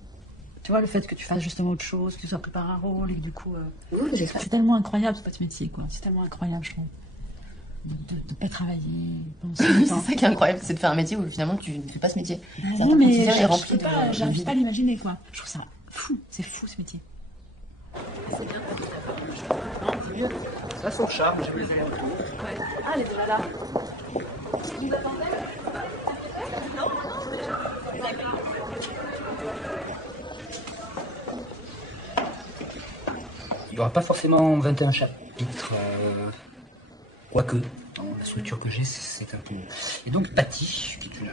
Tu vois, le fait que tu fasses justement autre chose, que tu sois pris par un rôle et que du coup... Oui, c'est tellement incroyable, ce métier, quoi. C'est tellement incroyable, je trouve. De pas travailler. C'est ça qui est incroyable, c'est de faire un métier où finalement tu ne fais pas ce métier. Non, mais j'arrive pas à l'imaginer, quoi. Je trouve ça fou, c'est fou ce métier. C'est bien. Non, c'est mieux. Ça a son charme, j'ai vu. Ouais. Ah, elle est déjà là. Tu nous attendais? Non, déjà. Il n'y aura pas forcément 21 chapitres. Quoique, dans la structure que j'ai, c'est un peu... Et donc, Patty, qui est une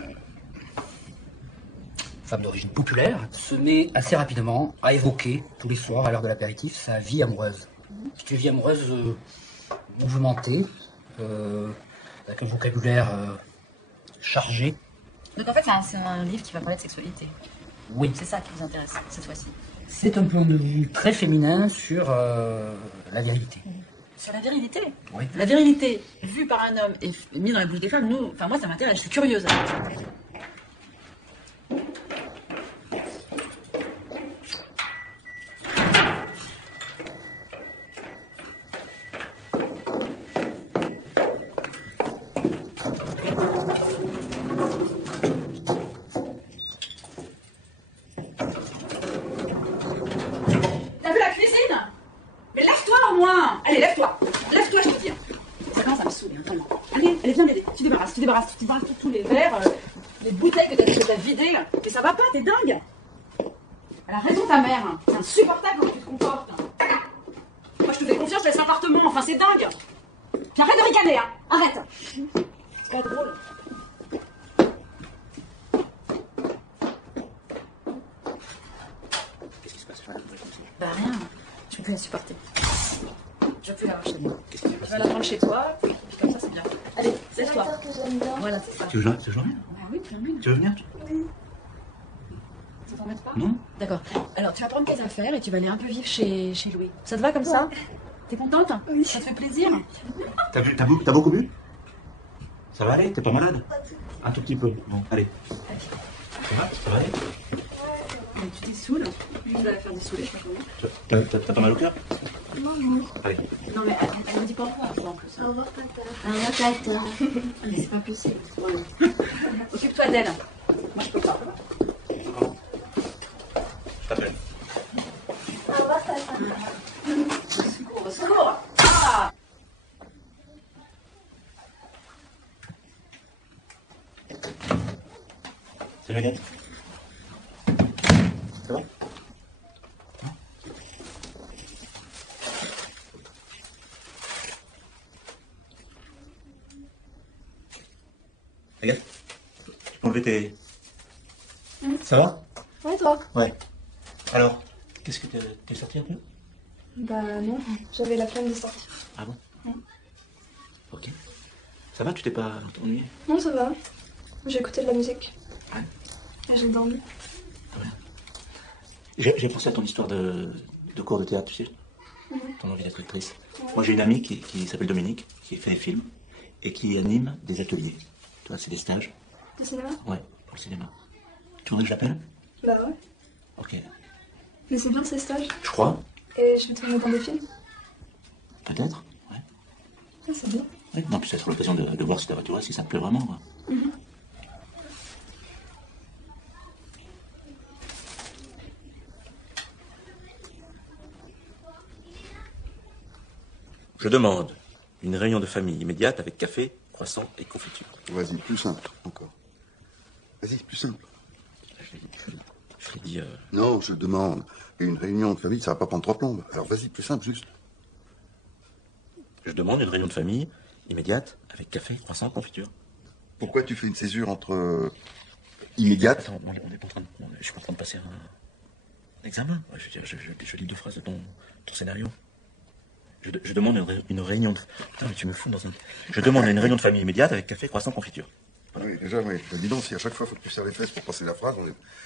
femme d'origine populaire, se met assez rapidement à évoquer, tous les soirs, à l'heure de l'apéritif, sa vie amoureuse. C'est une vie amoureuse mouvementée, avec un vocabulaire chargé. Donc en fait, c'est un livre qui va parler de sexualité. Oui. C'est ça qui vous intéresse, cette fois-ci. C'est un point de vue très féminin sur la virilité. Sur la virilité? Oui. La virilité, vue par un homme et mise dans la bouche des femmes, moi ça m'intéresse, je suis curieuse. T'as vu la cuisine? Mais lève-toi au moins! Allez, lève-toi! Lève-toi, je te dis! Ça commence à me saouler, vraiment. Allez, viens m'aider. Tu débarrasses tous les verres, les bouteilles que t'as vidées, là. Mais ça va pas, t'es dingue! Elle a raison, ta mère. C'est insupportable comment tu te comportes. Moi, je te fais confiance, je laisse l'appartement. Enfin, c'est dingue! Puis arrête de ricaner, hein! Arrête! C'est pas drôle. Bah rien, je peux plus la supporter. Je peux la voir chez moi. Tu vas la prendre chez toi, puis comme ça c'est bien. Allez, c'est toi. Voilà, c'est ça. Tu veux jouer? Ah oui, bien. Tu veux venir? Ça t'embête pas? Non? D'accord. Alors tu vas prendre tes affaires et tu vas aller un peu vivre chez Louis. Ça te va comme ça? T'es contente? Oui. Ça te fait plaisir? T'as beaucoup bu? Ça va aller? T'es pas malade? Un tout petit peu. Bon, allez. Ça va aller? Mais tu t'essoules. Je vais la faire dessouler, je sais pas comment. T'as pas mal au cœur? Non. Allez. Non mais elle me dit pas au revoir, toi en plus. Au revoir, Tata. Au revoir, Tata. Mais c'est pas possible. Voilà. Occupe-toi d'elle. Moi je peux pas. Je t'appelle. Au revoir, Tata. Au secours. Ah. Salut Agathe. Ça va? Agathe, tu peux enlever tes... Ça va? Ouais, toi? Ouais. Alors, qu'est-ce que t'es sorti un peu? Bah non, j'avais la flemme de sortir. Ah bon? Ok. Ça va, tu t'es pas ennuyé? Non, ça va. J'ai écouté de la musique. Ouais. Et j'ai dormi. J'ai pensé à ton histoire de cours de théâtre, tu sais, ton envie d'être actrice. Moi, j'ai une amie qui s'appelle Dominique, qui fait des films et qui anime des ateliers. Tu vois, c'est des stages. Du cinéma? Ouais, pour le cinéma. Tu voudrais que je l'appelle? Bah ouais. Ok. Mais c'est bien ces stages. Je crois. Et je vais tourner dans des films. Peut-être. Ouais. Ah, c'est bien. Ouais. Non, puis ça sera l'occasion de voir si, tu vois, si ça te plaît vraiment. Quoi. Je demande une réunion de famille immédiate avec café, croissant et confiture. Vas-y, plus simple encore. Vas-y, plus simple. Je l'ai dit... Non, je demande. Une réunion de famille, ça va pas prendre 3 plombes. Alors vas-y, plus simple, juste. Je demande une réunion de famille immédiate avec café, croissant, confiture. Pourquoi tu fais une césure entre immédiate. Attends, on est pas en train de, je suis pas en train de passer un examen. Je lis 2 phrases de ton scénario. Je demande une réunion de... Putain, mais tu me fous dans un... Je demande une réunion de famille immédiate avec café, croissant, confiture. Voilà. Oui, déjà, oui. Dis donc, si à chaque fois, il faut que tu serres les fesses pour passer la phrase,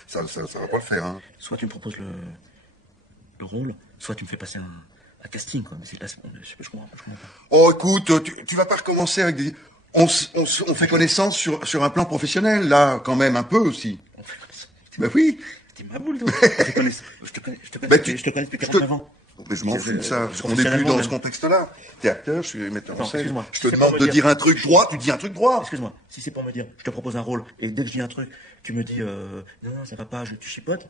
ça va pas le faire, hein. Soit tu me proposes le rôle, soit tu me fais passer un casting, quoi. Mais là, je comprends pas. Oh, écoute, tu vas pas recommencer avec des... On fait connaissance sur un plan professionnel, là, quand même, un peu aussi. On fait connaissance. Ben oui. T'es ma boule, toi. Je te connais depuis 49 ans. Mais je m'en fous de ça, parce qu'on n'est plus dans ce contexte-là. T'es acteur, je suis metteur en scène. Excuse-moi. Je te demande de dire un truc droit, tu dis un truc droit. Excuse-moi, si c'est pour me dire, je te propose un rôle, et dès que je dis un truc, tu me dis, non, ça va pas, tu chipotes,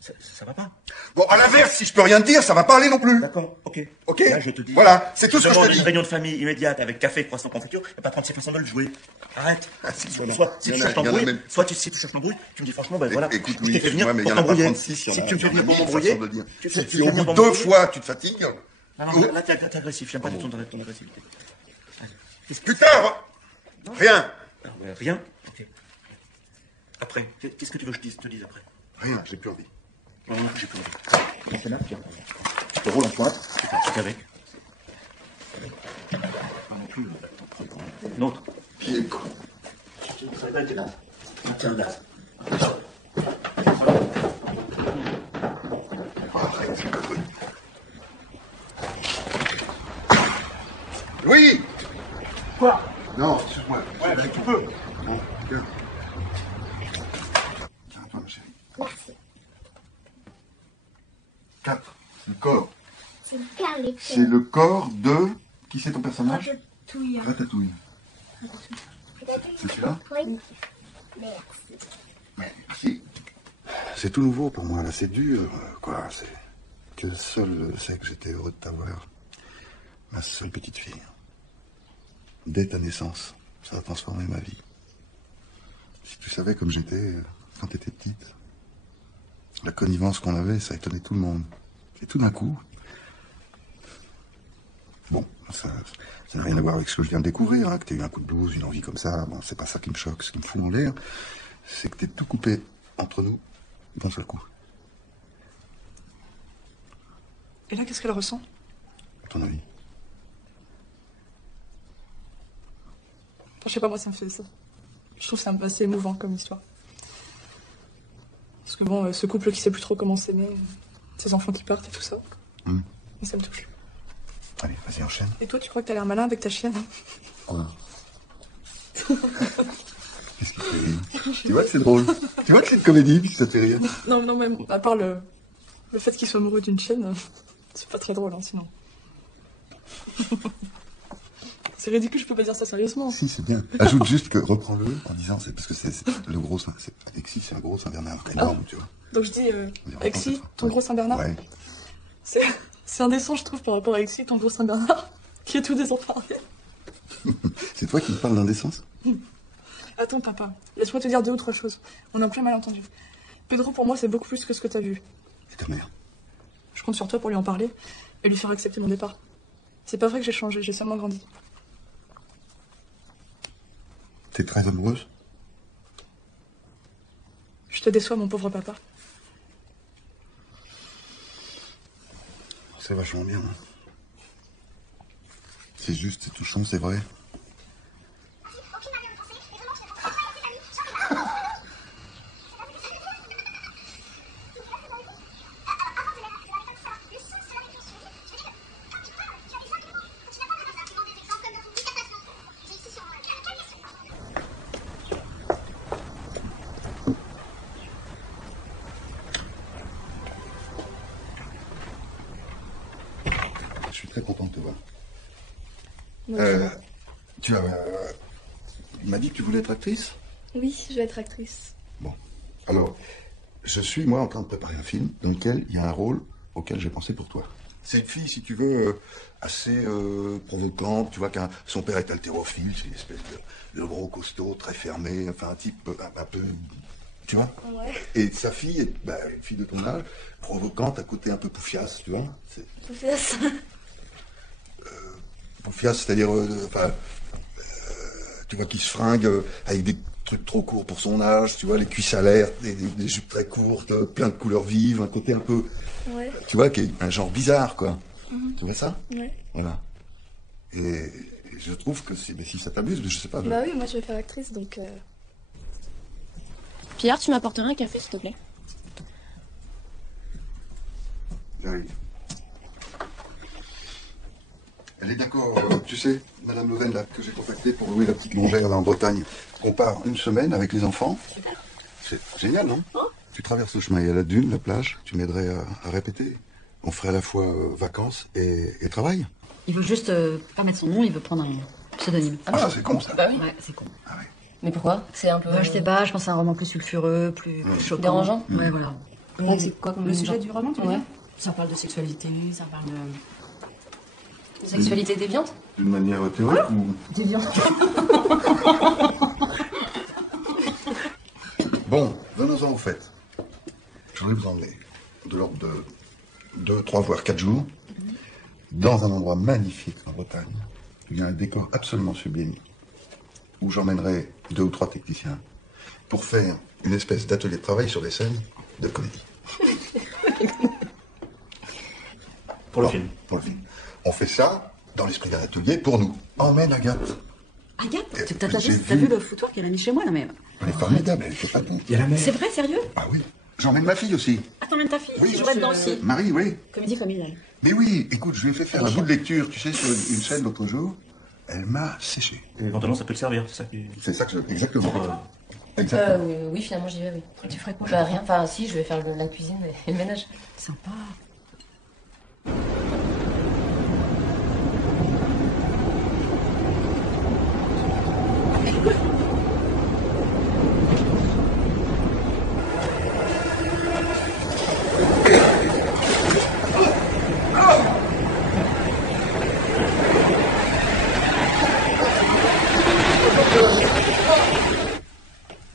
ça va pas. Bon, à l'inverse, si je peux rien te dire, ça va pas aller non plus. D'accord, ok. Ok. Là, je te dis. Voilà, c'est tout ce que je te dis. Une réunion de famille immédiate avec café, croissant, confiture, et pas 36 façons de le jouer. Arrête. Soit si tu cherches l'embrouille, si tu cherches l'embrouille, tu me dis franchement, ben voilà. Écoute, je t'ai fait venir pour t'embrouiller. Si tu me fais venir pour m'embrouiller, si au bout de 2 fois, tu te fatigues. Non, là, t'es agressif, j'aime pas ton agressivité. Putain, rien. Rien? Ok. Après, qu'est-ce que tu veux que je te dise après? Rien, j'ai plus envie. Non, j'ai plus envie. Dans scénar, tu te roules en pointe, tu fais un truc avec. Pas non plus, une autre. Pied con. Tu te réveilles, t'es là. Tiens, là. Arrête ces conneries. Oui. Quoi? Non, excuse-moi. Ouais, si tu peux. Bon, tiens. Tiens, toi, ma chérie. Merci. 4. C'est le corps. C'est le cœur. C'est le corps de... Qui c'est ton personnage? Ratatouille. Ratatouille. C'est celui-là? Oui. Merci. Ouais, merci. C'est tout nouveau pour moi, là, c'est dur, quoi. C'est que seul sait que j'étais heureux de t'avoir. Ma seule petite fille. Dès ta naissance, ça a transformé ma vie. Si tu savais comme j'étais quand t'étais petite, la connivence qu'on avait, ça étonnait tout le monde. Et tout d'un coup... Bon, ça n'a rien à voir avec ce que je viens de découvrir, hein, que t'aies eu un coup de blues, une envie comme ça. Bon, c'est pas ça qui me choque, ce qui me fout en l'air, c'est que t'es tout coupé entre nous d'un seul coup. Et là, qu'est-ce qu'elle ressent? À ton avis? Je sais pas, moi, ça me fait ça. Je trouve ça assez émouvant comme histoire. Parce que bon, ce couple qui sait plus trop comment s'aimer, ses enfants qui partent et tout ça. Mais ça me touche. Allez, vas-y, enchaîne. Et toi, tu crois que t'as l'air malin avec ta chienne, hein? Oh. Qu'est-ce qui te fait rire? Tu vois que c'est drôle. Tu vois que c'est une comédie, puis ça te fait rire. Non, non, même, à part le fait qu'il soit amoureux d'une chienne, c'est pas très drôle, hein, sinon. C'est ridicule, je peux pas dire ça sérieusement. Si, c'est bien. Ajoute juste que, reprends-le en disant, c'est parce que c'est le gros Saint... Alexis, c'est un gros Saint-Bernard, énorme, tu vois. Donc je dis, Alexis, ton gros Saint-Bernard? Ouais. C'est indécent, je trouve, par rapport à Alexis, ton gros Saint-Bernard, qui est tout désemparé. C'est toi qui me parles d'indécence? Attends, papa, laisse-moi te dire 2 ou 3 choses. On a en plein malentendu. Pedro, pour moi, c'est beaucoup plus que ce que t'as vu. C'est ta mère. Je compte sur toi pour lui en parler et lui faire accepter mon départ. C'est pas vrai que j'ai changé, j'ai seulement grandi. T'es très amoureuse? Je te déçois, mon pauvre papa. C'est vachement bien. Hein. C'est juste, c'est touchant, c'est vrai. Je suis très content de te voir. Tu as... Il m'a dit que tu voulais être actrice? Oui, je vais être actrice. Bon. Alors, je suis, moi, en train de préparer un film dans lequel il y a un rôle auquel j'ai pensé pour toi. C'est une fille, si tu veux, assez provocante. Tu vois que son père est haltérophile, c'est une espèce de gros costaud, très fermé, enfin un type un peu... Tu vois? Ouais. Et sa fille est une fille de ton âge, provocante, à côté un peu poufiasse, tu vois? Poufiasse. Poufiasse, c'est-à-dire... tu vois, qui se fringue avec des trucs trop courts pour son âge, tu vois, les cuisses à l'air, des jupes très courtes, plein de couleurs vives, un côté un peu, Ouais. tu vois, qui est un genre bizarre, quoi. Mhm. Tu vois ça? Ouais. Voilà. Et je trouve que c'est, mais si ça t'amuse, je sais pas. Bah oui, moi je vais faire actrice donc. Pierre, tu m'apporterais un café, s'il te plaît? J'arrive. Elle est d'accord, tu sais, Madame Leven, là, que j'ai contactée pour louer la petite longère, là, en Bretagne. On part une semaine avec les enfants. C'est génial, non? Tu traverses le chemin, il y a la dune, la plage, tu m'aiderais à répéter. On ferait à la fois vacances et travail. Il veut juste pas mettre son nom, il veut prendre un pseudonyme. Ah, c'est con, ça. Bah oui. Ouais, c'est con. Mais pourquoi? C'est un peu. Bah, je sais pas, je pense à un roman plus sulfureux, plus choquant. Dérangeant? Ouais, voilà. C'est quoi comme Le genre? sujet du roman, tu veux Ouais. dire? Ça parle de sexualité, ça parle de... Sexualité déviante? D'une manière théorique ou... Déviante. Bon, venons-en au fait. J'aimerais vous emmener de l'ordre de 2, 3, voire 4 jours dans un endroit magnifique en Bretagne. Où il y a un décor absolument sublime. Où j'emmènerai 2 ou 3 techniciens pour faire une espèce d'atelier de travail sur des scènes de comédie. Pour le film. Pour le film. On fait ça dans l'esprit d'un atelier pour nous. Emmène Agathe. Agathe, J'ai t'as vu le foutoir qu'elle a mis chez moi, là, mais... Elle est formidable, elle fait pas tout. Il y a la mer. C'est vrai, sérieux? Ah oui. J'emmène ma fille aussi. Ah, t'emmènes ta fille? Oui, Je jouerai dedans aussi. Marie, oui. Comédie familiale. Mais oui, écoute, je lui ai fait faire un bout de lecture, tu sais, sur une scène l'autre jour. Elle m'a séché. Éventuellement, ça peut le servir, c'est ça que... C'est ça que je... Exactement. Exactement. Oui, finalement j'y vais, oui. Tu ferais quoi? Bah rien, enfin si, je vais faire la cuisine et le ménage. Sympa.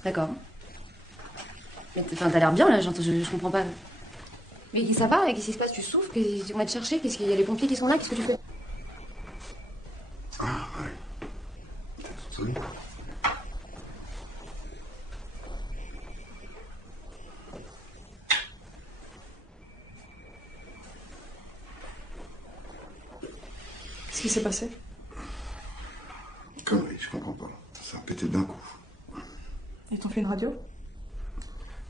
D'accord. Mais enfin, t'as l'air bien là, je comprends pas. Mais ça va? Qu'est-ce qui se passe? Tu souffres? On va te chercher? Qu'est-ce qu'il y a les pompiers qui sont là? Qu'est-ce que tu fais? Ah, ouais. Oui. Qu'est-ce qui s'est passé? Connerie, je comprends pas. Ça a pété d'un coup. Ils t'ont fait une radio?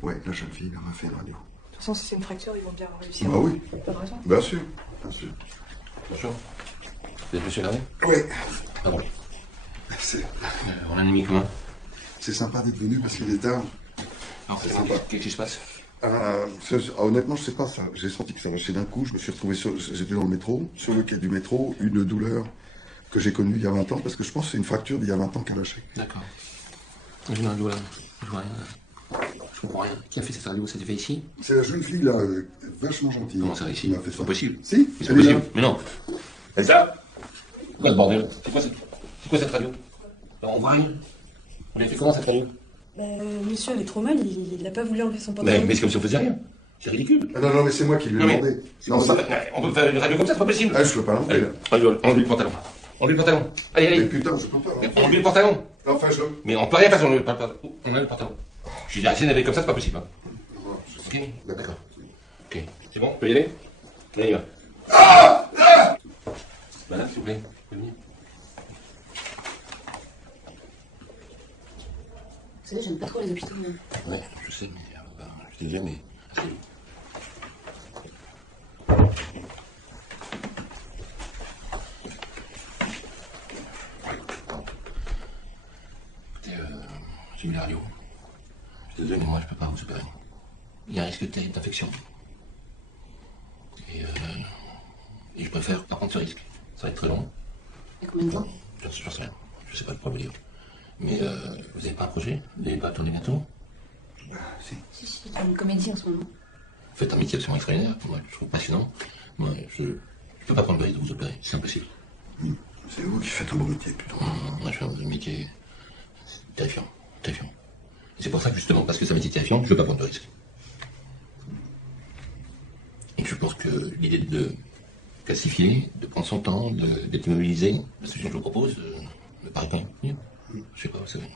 Ouais, la jeune fille, elle m'a fait une radio. De toute façon, si c'est une fracture, ils vont bien réussir. Bah oui. Pas de raison. Bien sûr, bien sûr. Bonjour. Vous êtes monsieur Larry? Oui. Ah bon. C'est... On a un ami commun. C'est sympa d'être venu parce qu'il est tard. Alors, C'est sympa. qu'est-ce qui se passe? Honnêtement, je sais pas ça. J'ai senti que ça lâchait d'un coup. Je me suis retrouvé j'étais dans le métro, sur le quai du métro, une douleur que j'ai connue il y a 20 ans, parce que je pense que c'est une fracture d'il y a 20 ans qui a lâché. D'accord. Je vois rien. Je vois rien. Je comprends rien. Qui a fait cette radio? Ça s'est fait ici? C'est la jeune fille là, vachement gentille. Comment ça, ici? qui m'a fait C'est ça. pas possible. Si, C'est elle est là. possible. Mais non. C'est ça? C'est quoi ce bordel? C'est quoi cette radio? Alors, on voit rien. On a fait comment cette radio? Monsieur avait trop mal, il n'a pas voulu enlever son pantalon. Mais c'est comme si on faisait rien. C'est ridicule. Ah non, mais c'est moi qui lui ai demandé. On peut faire une radio comme ça, c'est pas possible. Ah, je peux pas l'enlever là. Enlevez le pantalon. Enlevez le pantalon. Allez, Mais allez. putain, je peux pas. hein. Enlevez le pantalon. Enfin, Mais on peut rien faire si on enlève le pantalon. On enlève le pantalon. Je suis assez énervé comme ça, c'est pas possible. Hein. Ok. D'accord. Ok. C'est bon, on peut y aller? Allez, y va. Madame, s'il vous plaît, vous pouvez venir. Vous savez, j'aime pas trop les hôpitaux. Ouais, je sais, mais je t'ai dit, mais asseyez-vous. Écoutez, j'ai mis la radio. Je suis désolé, mais moi je peux pas vous opérer. Il y a un risque terrible d'infection. Et je préfère pas prendre ce risque. Ça va être très long. Et combien de temps? Je sais rien. Je sais pas quoi vous dire. Mais vous n'avez pas un projet? Vous n'allez pas tourner bientôt? Si. Si, il y a une comédie en ce moment. Vous faites un métier absolument extraordinaire. Moi, je trouve passionnant. Moi, je peux pas prendre le risque de vous opérer. C'est impossible. C'est vous qui faites un beau métier, plutôt. Moi, je fais un métier terrifiant. Terrifiant. Et c'est pour ça que, justement, parce que c'est un métier terrifiant, je veux pas prendre de risque. Et je pense que l'idée de classifier, de prendre son temps, d'être immobilisé, la solution que je vous propose, me paraît quand même mieux. Je sais pas, c'est bon.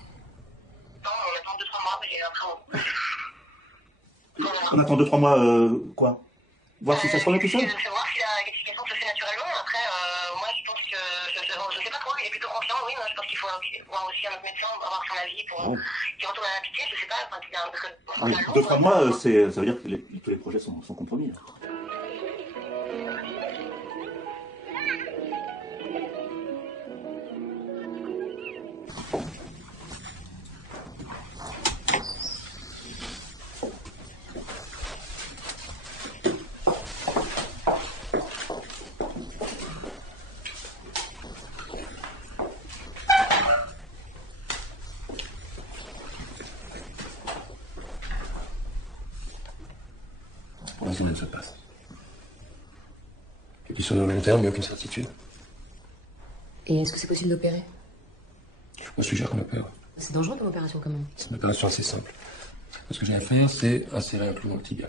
On attend 2-3 mois, quoi? Voir si ça se remet tout seul? Je vais voir si l'explication se fait naturellement. Après, moi, je pense que... Je sais pas trop, il est plutôt confiant, oui. Moi, je pense qu'il faut voir aussi un autre médecin, avoir son avis pour qu'il retourne à la pitié. Je sais pas, enfin, qu'il a un peu... 2-3 mois, ça veut dire que tous les projets sont compromis. Pour l'instant, ça passe. Et puis sur le long terme, il n'y a aucune certitude. Et est-ce que c'est possible d'opérer? Moi, je suggère qu'on opère. C'est dangereux comme opération quand même. C'est une opération assez simple. Ce que j'ai à faire, c'est insérer un clou dans le tibia.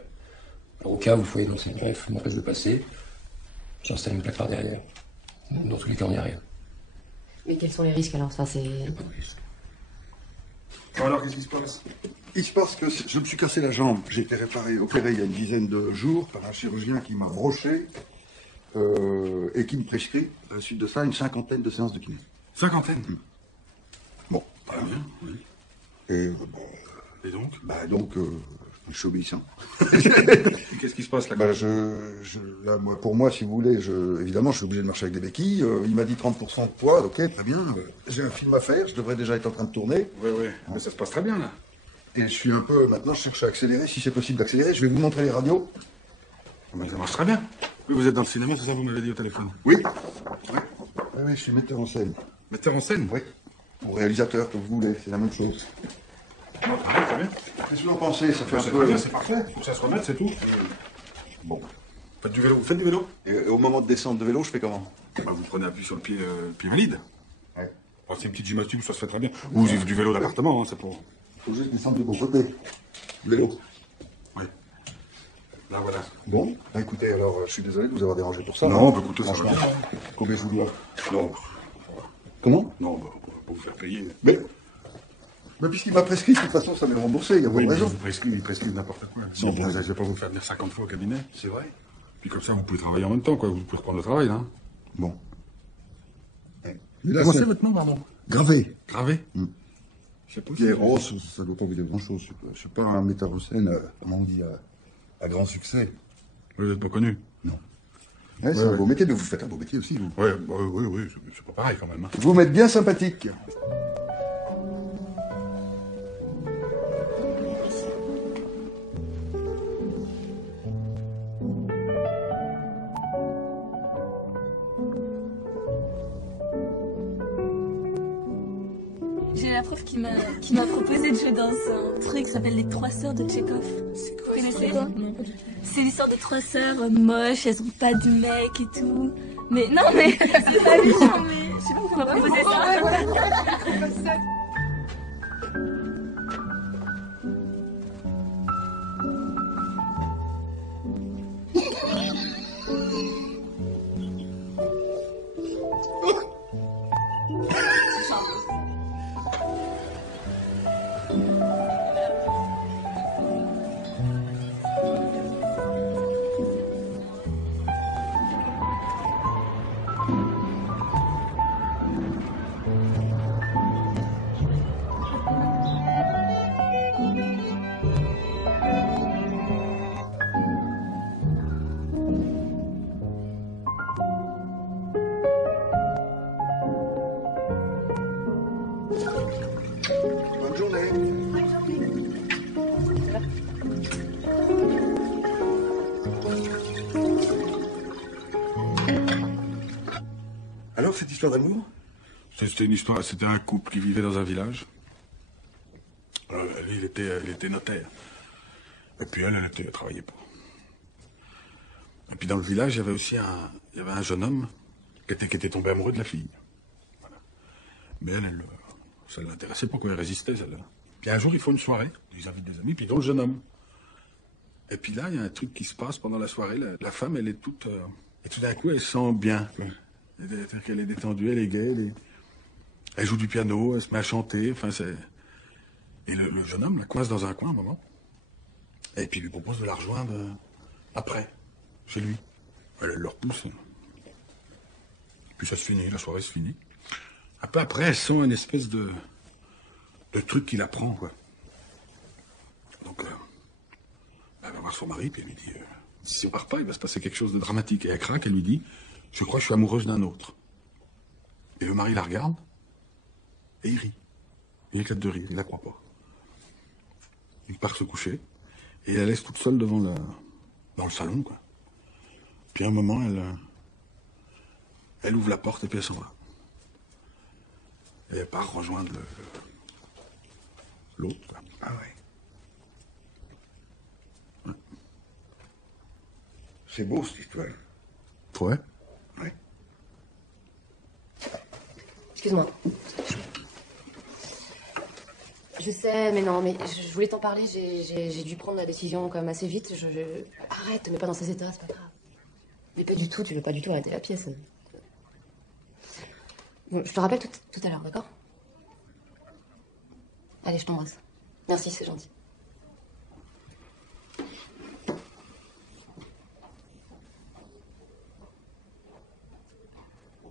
Alors, au cas où le foyer dans cette greffe m'empêche de passer, j'installe une plaque par derrière. Dans tous les cas, on n'y a rien. Mais quels sont les risques alors? Enfin, c'est... Alors, qu'est-ce qui se passe? Il se passe que je me suis cassé la jambe. J'ai été opéré il y a une dizaine de jours par un chirurgien qui m'a broché et qui me prescrit, à la suite de ça, une 50aine de séances de kiné. 50aine? Bon. Très bien, oui. Et, et donc? Je suis obéissant. Qu'est-ce qui se passe là? Là, pour moi, si vous voulez, évidemment, je suis obligé de marcher avec des béquilles. Il m'a dit 30% de poids, ok, très bien. J'ai un film à faire, je devrais déjà être en train de tourner. Oui, mais ça se passe très bien là. Et je suis un peu, maintenant, je cherche à accélérer, si c'est possible d'accélérer. Je vais vous montrer les radios. Ça marche très bien. Oui, vous êtes dans le cinéma, c'est ça, vous m'avez dit au téléphone? Oui. Oui, je suis metteur en scène. Metteur en scène? Oui. Ou réalisateur, comme vous voulez, c'est la même chose. Très bien. Qu'est-ce que vous en pensez? Ça fait un C'est peu... très bien, c'est parfait. Faut que ça se remette, c'est tout. Bon. Faites du vélo. Vous faites du vélo? Et au moment de descendre de vélo, je fais comment? Vous prenez appui sur le pied valide. Ouais. C'est une petite gymnastique, ça se fait très bien. Ou du vélo d'appartement, c'est pour... Faut juste descendre de bon côté. Vélo. Oui. Là, voilà. Bon, écoutez, alors, je suis désolé de vous avoir dérangé pour ça. Non, écoutez, ça va franchement. bien. Combien je vous dois? Non. Comment? Non, on va pas vous faire payer. Mais puisqu'il m'a prescrit, de toute façon, ça m'est remboursé, il y a pas de raison. Il prescrit n'importe quoi. C'est bien. Je vais pas vous faire venir 50 fois au cabinet. C'est vrai. Puis comme ça, vous pouvez travailler en même temps, quoi. Vous pouvez reprendre le travail, là. Bon. Comment c'est votre nom, pardon? Gravé. Gravé? Je sais pas. Pierrot, ça doit pas vous dire grand-chose. Je suis pas un metteur en scène, comment on dit, à grand succès. Vous n'êtes pas connu? Non. Ouais, c'est un beau métier, mais vous faites un beau métier aussi, vous. Oui, c'est pas pareil quand même. Hein. Vous m'êtes bien sympathique. J'ai la prof qui m'a proposé de jouer dans un truc qui s'appelle Les Trois Sœurs de Tchekhov. C'est quoi? Vous connaissez? Non. C'est l'histoire de trois sœurs moches, elles ont pas de mec et tout. Mais non, mais c'est pas méchant, mais je sais pas pourquoi m'a proposé ça. Bonne journée. Alors, cette histoire d'amour? C'était une histoire, c'était un couple qui vivait dans un village. Lui, il était notaire. Et puis elle travaillait pas. Et puis dans le village, il y avait aussi un jeune homme qui était tombé amoureux de la fille. Voilà. Mais ça ne l'intéressait pas, quoi, elle résistait, celle-là. Puis un jour, ils font une soirée, ils invitent des amis, puis dont le jeune homme. Et puis là, il y a un truc qui se passe pendant la soirée, la femme, elle est toute... et tout d'un coup, elle se sent bien, quoi. C'est-à-dire qu'elle est détendue, elle est gaie, Elle joue du piano, elle se met à chanter, enfin c'est... Et le jeune homme la coince dans un coin un moment. Et puis il lui propose de la rejoindre après, chez lui. Elle le repousse. Puis ça se finit, la soirée se finit. Un peu après, elle sent une espèce de truc qui la prend, quoi. Donc, elle va voir son mari, puis elle lui dit, si on part pas, il va se passer quelque chose de dramatique. Et elle craque, elle lui dit, je crois que je suis amoureuse d'un autre. Et le mari la regarde, et il rit. Il éclate de rire, il la croit pas. Il part se coucher, et elle la laisse toute seule dans le salon, quoi. Puis à un moment, elle ouvre la porte et puis elle s'en va. Et elle part rejoindre l'autre, quoi. Ah ouais. C'est beau, cette histoire. Ouais. Ouais. Excuse-moi. Je sais, mais non, mais je voulais t'en parler, j'ai dû prendre la décision quand même assez vite. Arrête, te mets pas dans ces états, c'est pas grave. Mais pas du tout, tu veux pas du tout arrêter la pièce. Bon, je te rappelle tout à l'heure, d'accord? Allez, je t'embrasse. Merci, c'est gentil.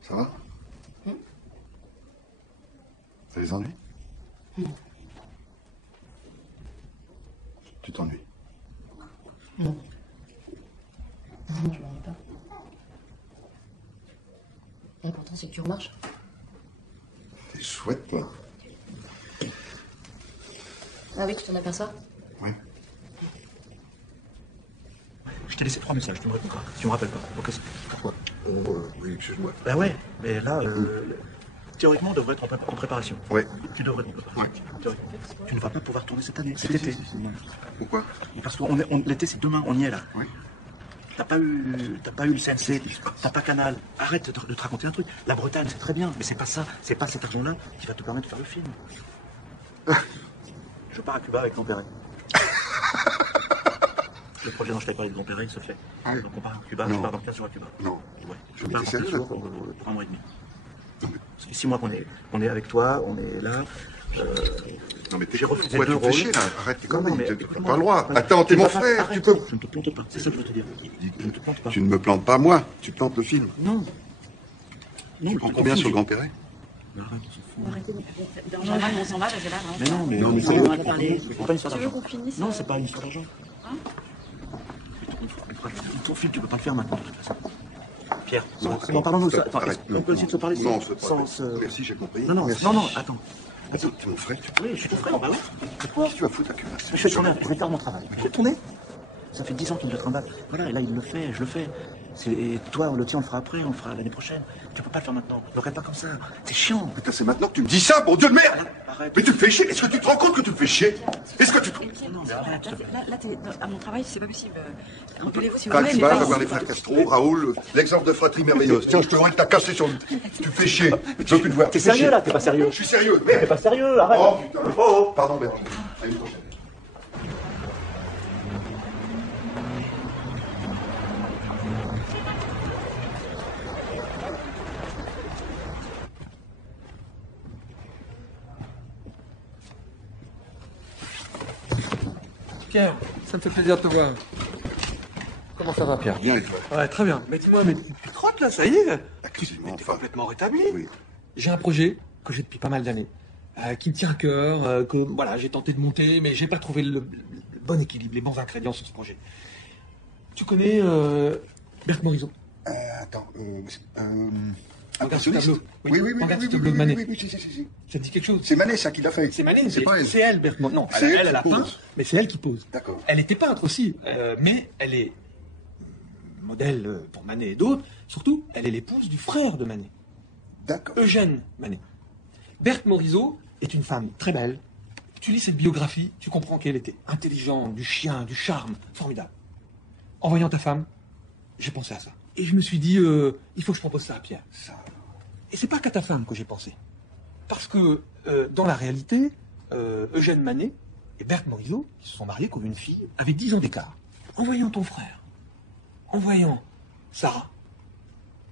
Ça va? T'as des ennuis? Tu t'ennuies? Non. Non, je m'ennuie pas. L'important, c'est que tu remarches. T'es chouette, toi. Ah oui, tu t'en aperçois? Oui. Je t'ai laissé 3 messages, tu me réponds pas. Tu me rappelles pas. Ok, pourquoi? Oui, excuse-moi. Bah ouais, mais là, théoriquement, on devrait être en préparation. Ouais. Tu devrais être en préparation. Ouais. Théoriquement. Tu ne vas pas pouvoir tourner cette année, cet été. Pourquoi? Parce que l'été, c'est demain, on y est là. Oui. T'as pas eu le CNC, t'as pas Canal. Arrête de te raconter un truc. La Bretagne, c'est très bien, mais c'est pas ça. C'est pas cet argent-là qui va te permettre de faire le film. Je pars à Cuba avec Grand-Perret. Le projet dont je t'avais parlé de Grand-Perret, il se fait. Ah oui. Donc on part à Cuba, Non. je pars dans 15 jours à Cuba. Non. Ouais. Je Mais pars t'es dans sérieux, 15 jours pour 1 mois et demi. Ça fait 6 mois qu'on est avec toi, on est là. Non mais t'es j'ai refusé pourquoi 2 tu te rôles. fais chier, là? Arrête tes Non, conneries, mais t'as écoute-moi. pas le droit. Ouais. Attends, t'es Tu mon vas pas- frère, arrête. tu peux... Je ne te plante pas, c'est ça que je veux te dire. Je ne te plante pas. Tu ne me plantes pas moi, tu plantes le film. Non. Non, Tu prends combien sur le Grand-Perret? Arrête, on s'en fout. Arrêtez, dans le jardin, on s'en va, parce que là, vraiment. Mais non, mais Non, mais c'est c'est- on va parler. C'est pas une histoire Tu veux d'argent. qu'on finisse Non, c'est pas une histoire d'argent. Hein? Ton film, tu peux pas le faire maintenant, de toute façon. Pierre, Non, non, pardon-nous. stop, Attends, arrête, on peut essayer de se parler non, sans se... Merci, j'ai compris. Non, non, Merci. non, attends. Attends, tu es mon frère, tu Oui, je suis ton frère, bah oui. Pourquoi? Qu'est-ce que tu vas foutre à Cuba? Je vais tourner, je vais faire mon travail. Je vais tourner. Ça fait 10 ans qu'il me trimballe. Voilà, et là, il le fait, je le fais. Et toi, le tien, on le fera après, on le fera l'année prochaine. Tu peux pas le faire maintenant. Ne regarde pas comme ça. C'est chiant. Putain, c'est maintenant que tu me dis ça, bon Dieu de merde! Arrête. Mais tu me fais chier! Est-ce que tu te rends compte que tu me fais chier? Est-ce que tu te... Non, mais arrête, s'il te plaît. Là, t'es à mon travail, c'est pas possible. Rappelez-vous si vous Va à voulez. Cuba, mais va pas voir les ici. frères Castro, Raoul, l'exemple de fratrie merveilleuse. Tiens, je te vois que t'as cassé sur le... Tu me fais chier. Je veux plus te voir. T'es sérieux, là? T'es pas sérieux? Je suis sérieux, T'es merde! pas sérieux, arrête. Oh putain! Oh, pardon, merde. À une prochaine. Pierre, ça me fait plaisir de te voir. Comment ça va, Pierre? Bien, et toi? Ouais, très bien. Mais dis-moi, mais tu trottes là, ça y est? Absolument, T'es enfin. complètement rétabli. Oui. J'ai un projet que j'ai depuis pas mal d'années, qui me tient à cœur, que voilà, j'ai tenté de monter, mais j'ai pas trouvé le bon équilibre, les bons ingrédients sur ce projet. Tu connais Berthe Morisot? Attends, Regarde ce tableau. Oui, oui, oui, Regarde oui, ce tableau de Manet. oui, oui, si. Ça te dit quelque chose? C'est Manet, ça, qui l'a fait. C'est Manet, C'est pas elle. c'est elle, Berthe Morisot. Non, C'est elle a qui peint, pose. mais c'est elle qui pose. D'accord. Elle était peintre aussi, mais elle est modèle pour Manet et d'autres. Surtout, elle est l'épouse du frère de Manet, D'accord. Eugène Manet. Berthe Morisot est une femme très belle. Tu lis cette biographie, tu comprends qu'elle était intelligente, du chien, du charme, formidable. En voyant ta femme, j'ai pensé à ça. Et je me suis dit, il faut que je propose ça à Pierre. Ça. Et c'est pas qu'à ta femme que j'ai pensé. Parce que, dans la réalité, Eugène Manet et Berthe Morisot, qui se sont mariés comme une fille, avec 10 ans d'écart. En voyant ton frère, en voyant Sarah,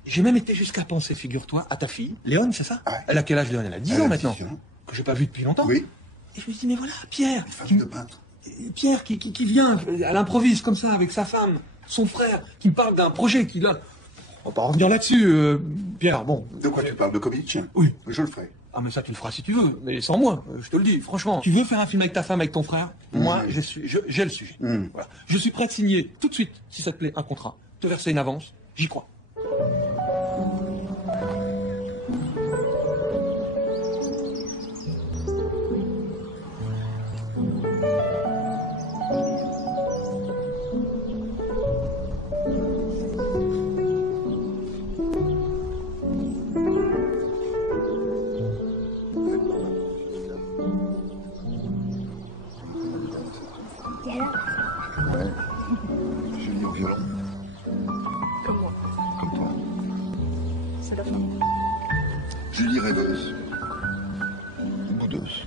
J'ai même été jusqu'à penser, figure-toi, à ta fille, Léone, c'est ça? Elle a quel âge, Léone? Elle a 10 ans maintenant. Que j'ai pas vu depuis longtemps. Oui. Et je me dis, mais voilà, Pierre. Pierre qui vient, elle improvise comme ça avec sa femme, son frère, qui me parle d'un projet qu'il a. On va pas revenir là-dessus, Pierre, bon. De quoi tu parles? De Kovic? Oui. Je le ferai. Ah, mais ça, tu le feras si tu veux, mais sans moi, je te le dis, franchement. Tu veux faire un film avec ta femme, avec ton frère? Moi, j'ai le sujet. Voilà. Je suis prêt de signer tout de suite, si ça te plaît, un contrat, te verser une avance, j'y crois. Julie au violon. Comme moi. Comme toi. C'est la fin. Julie rêveuse. Boudeuse.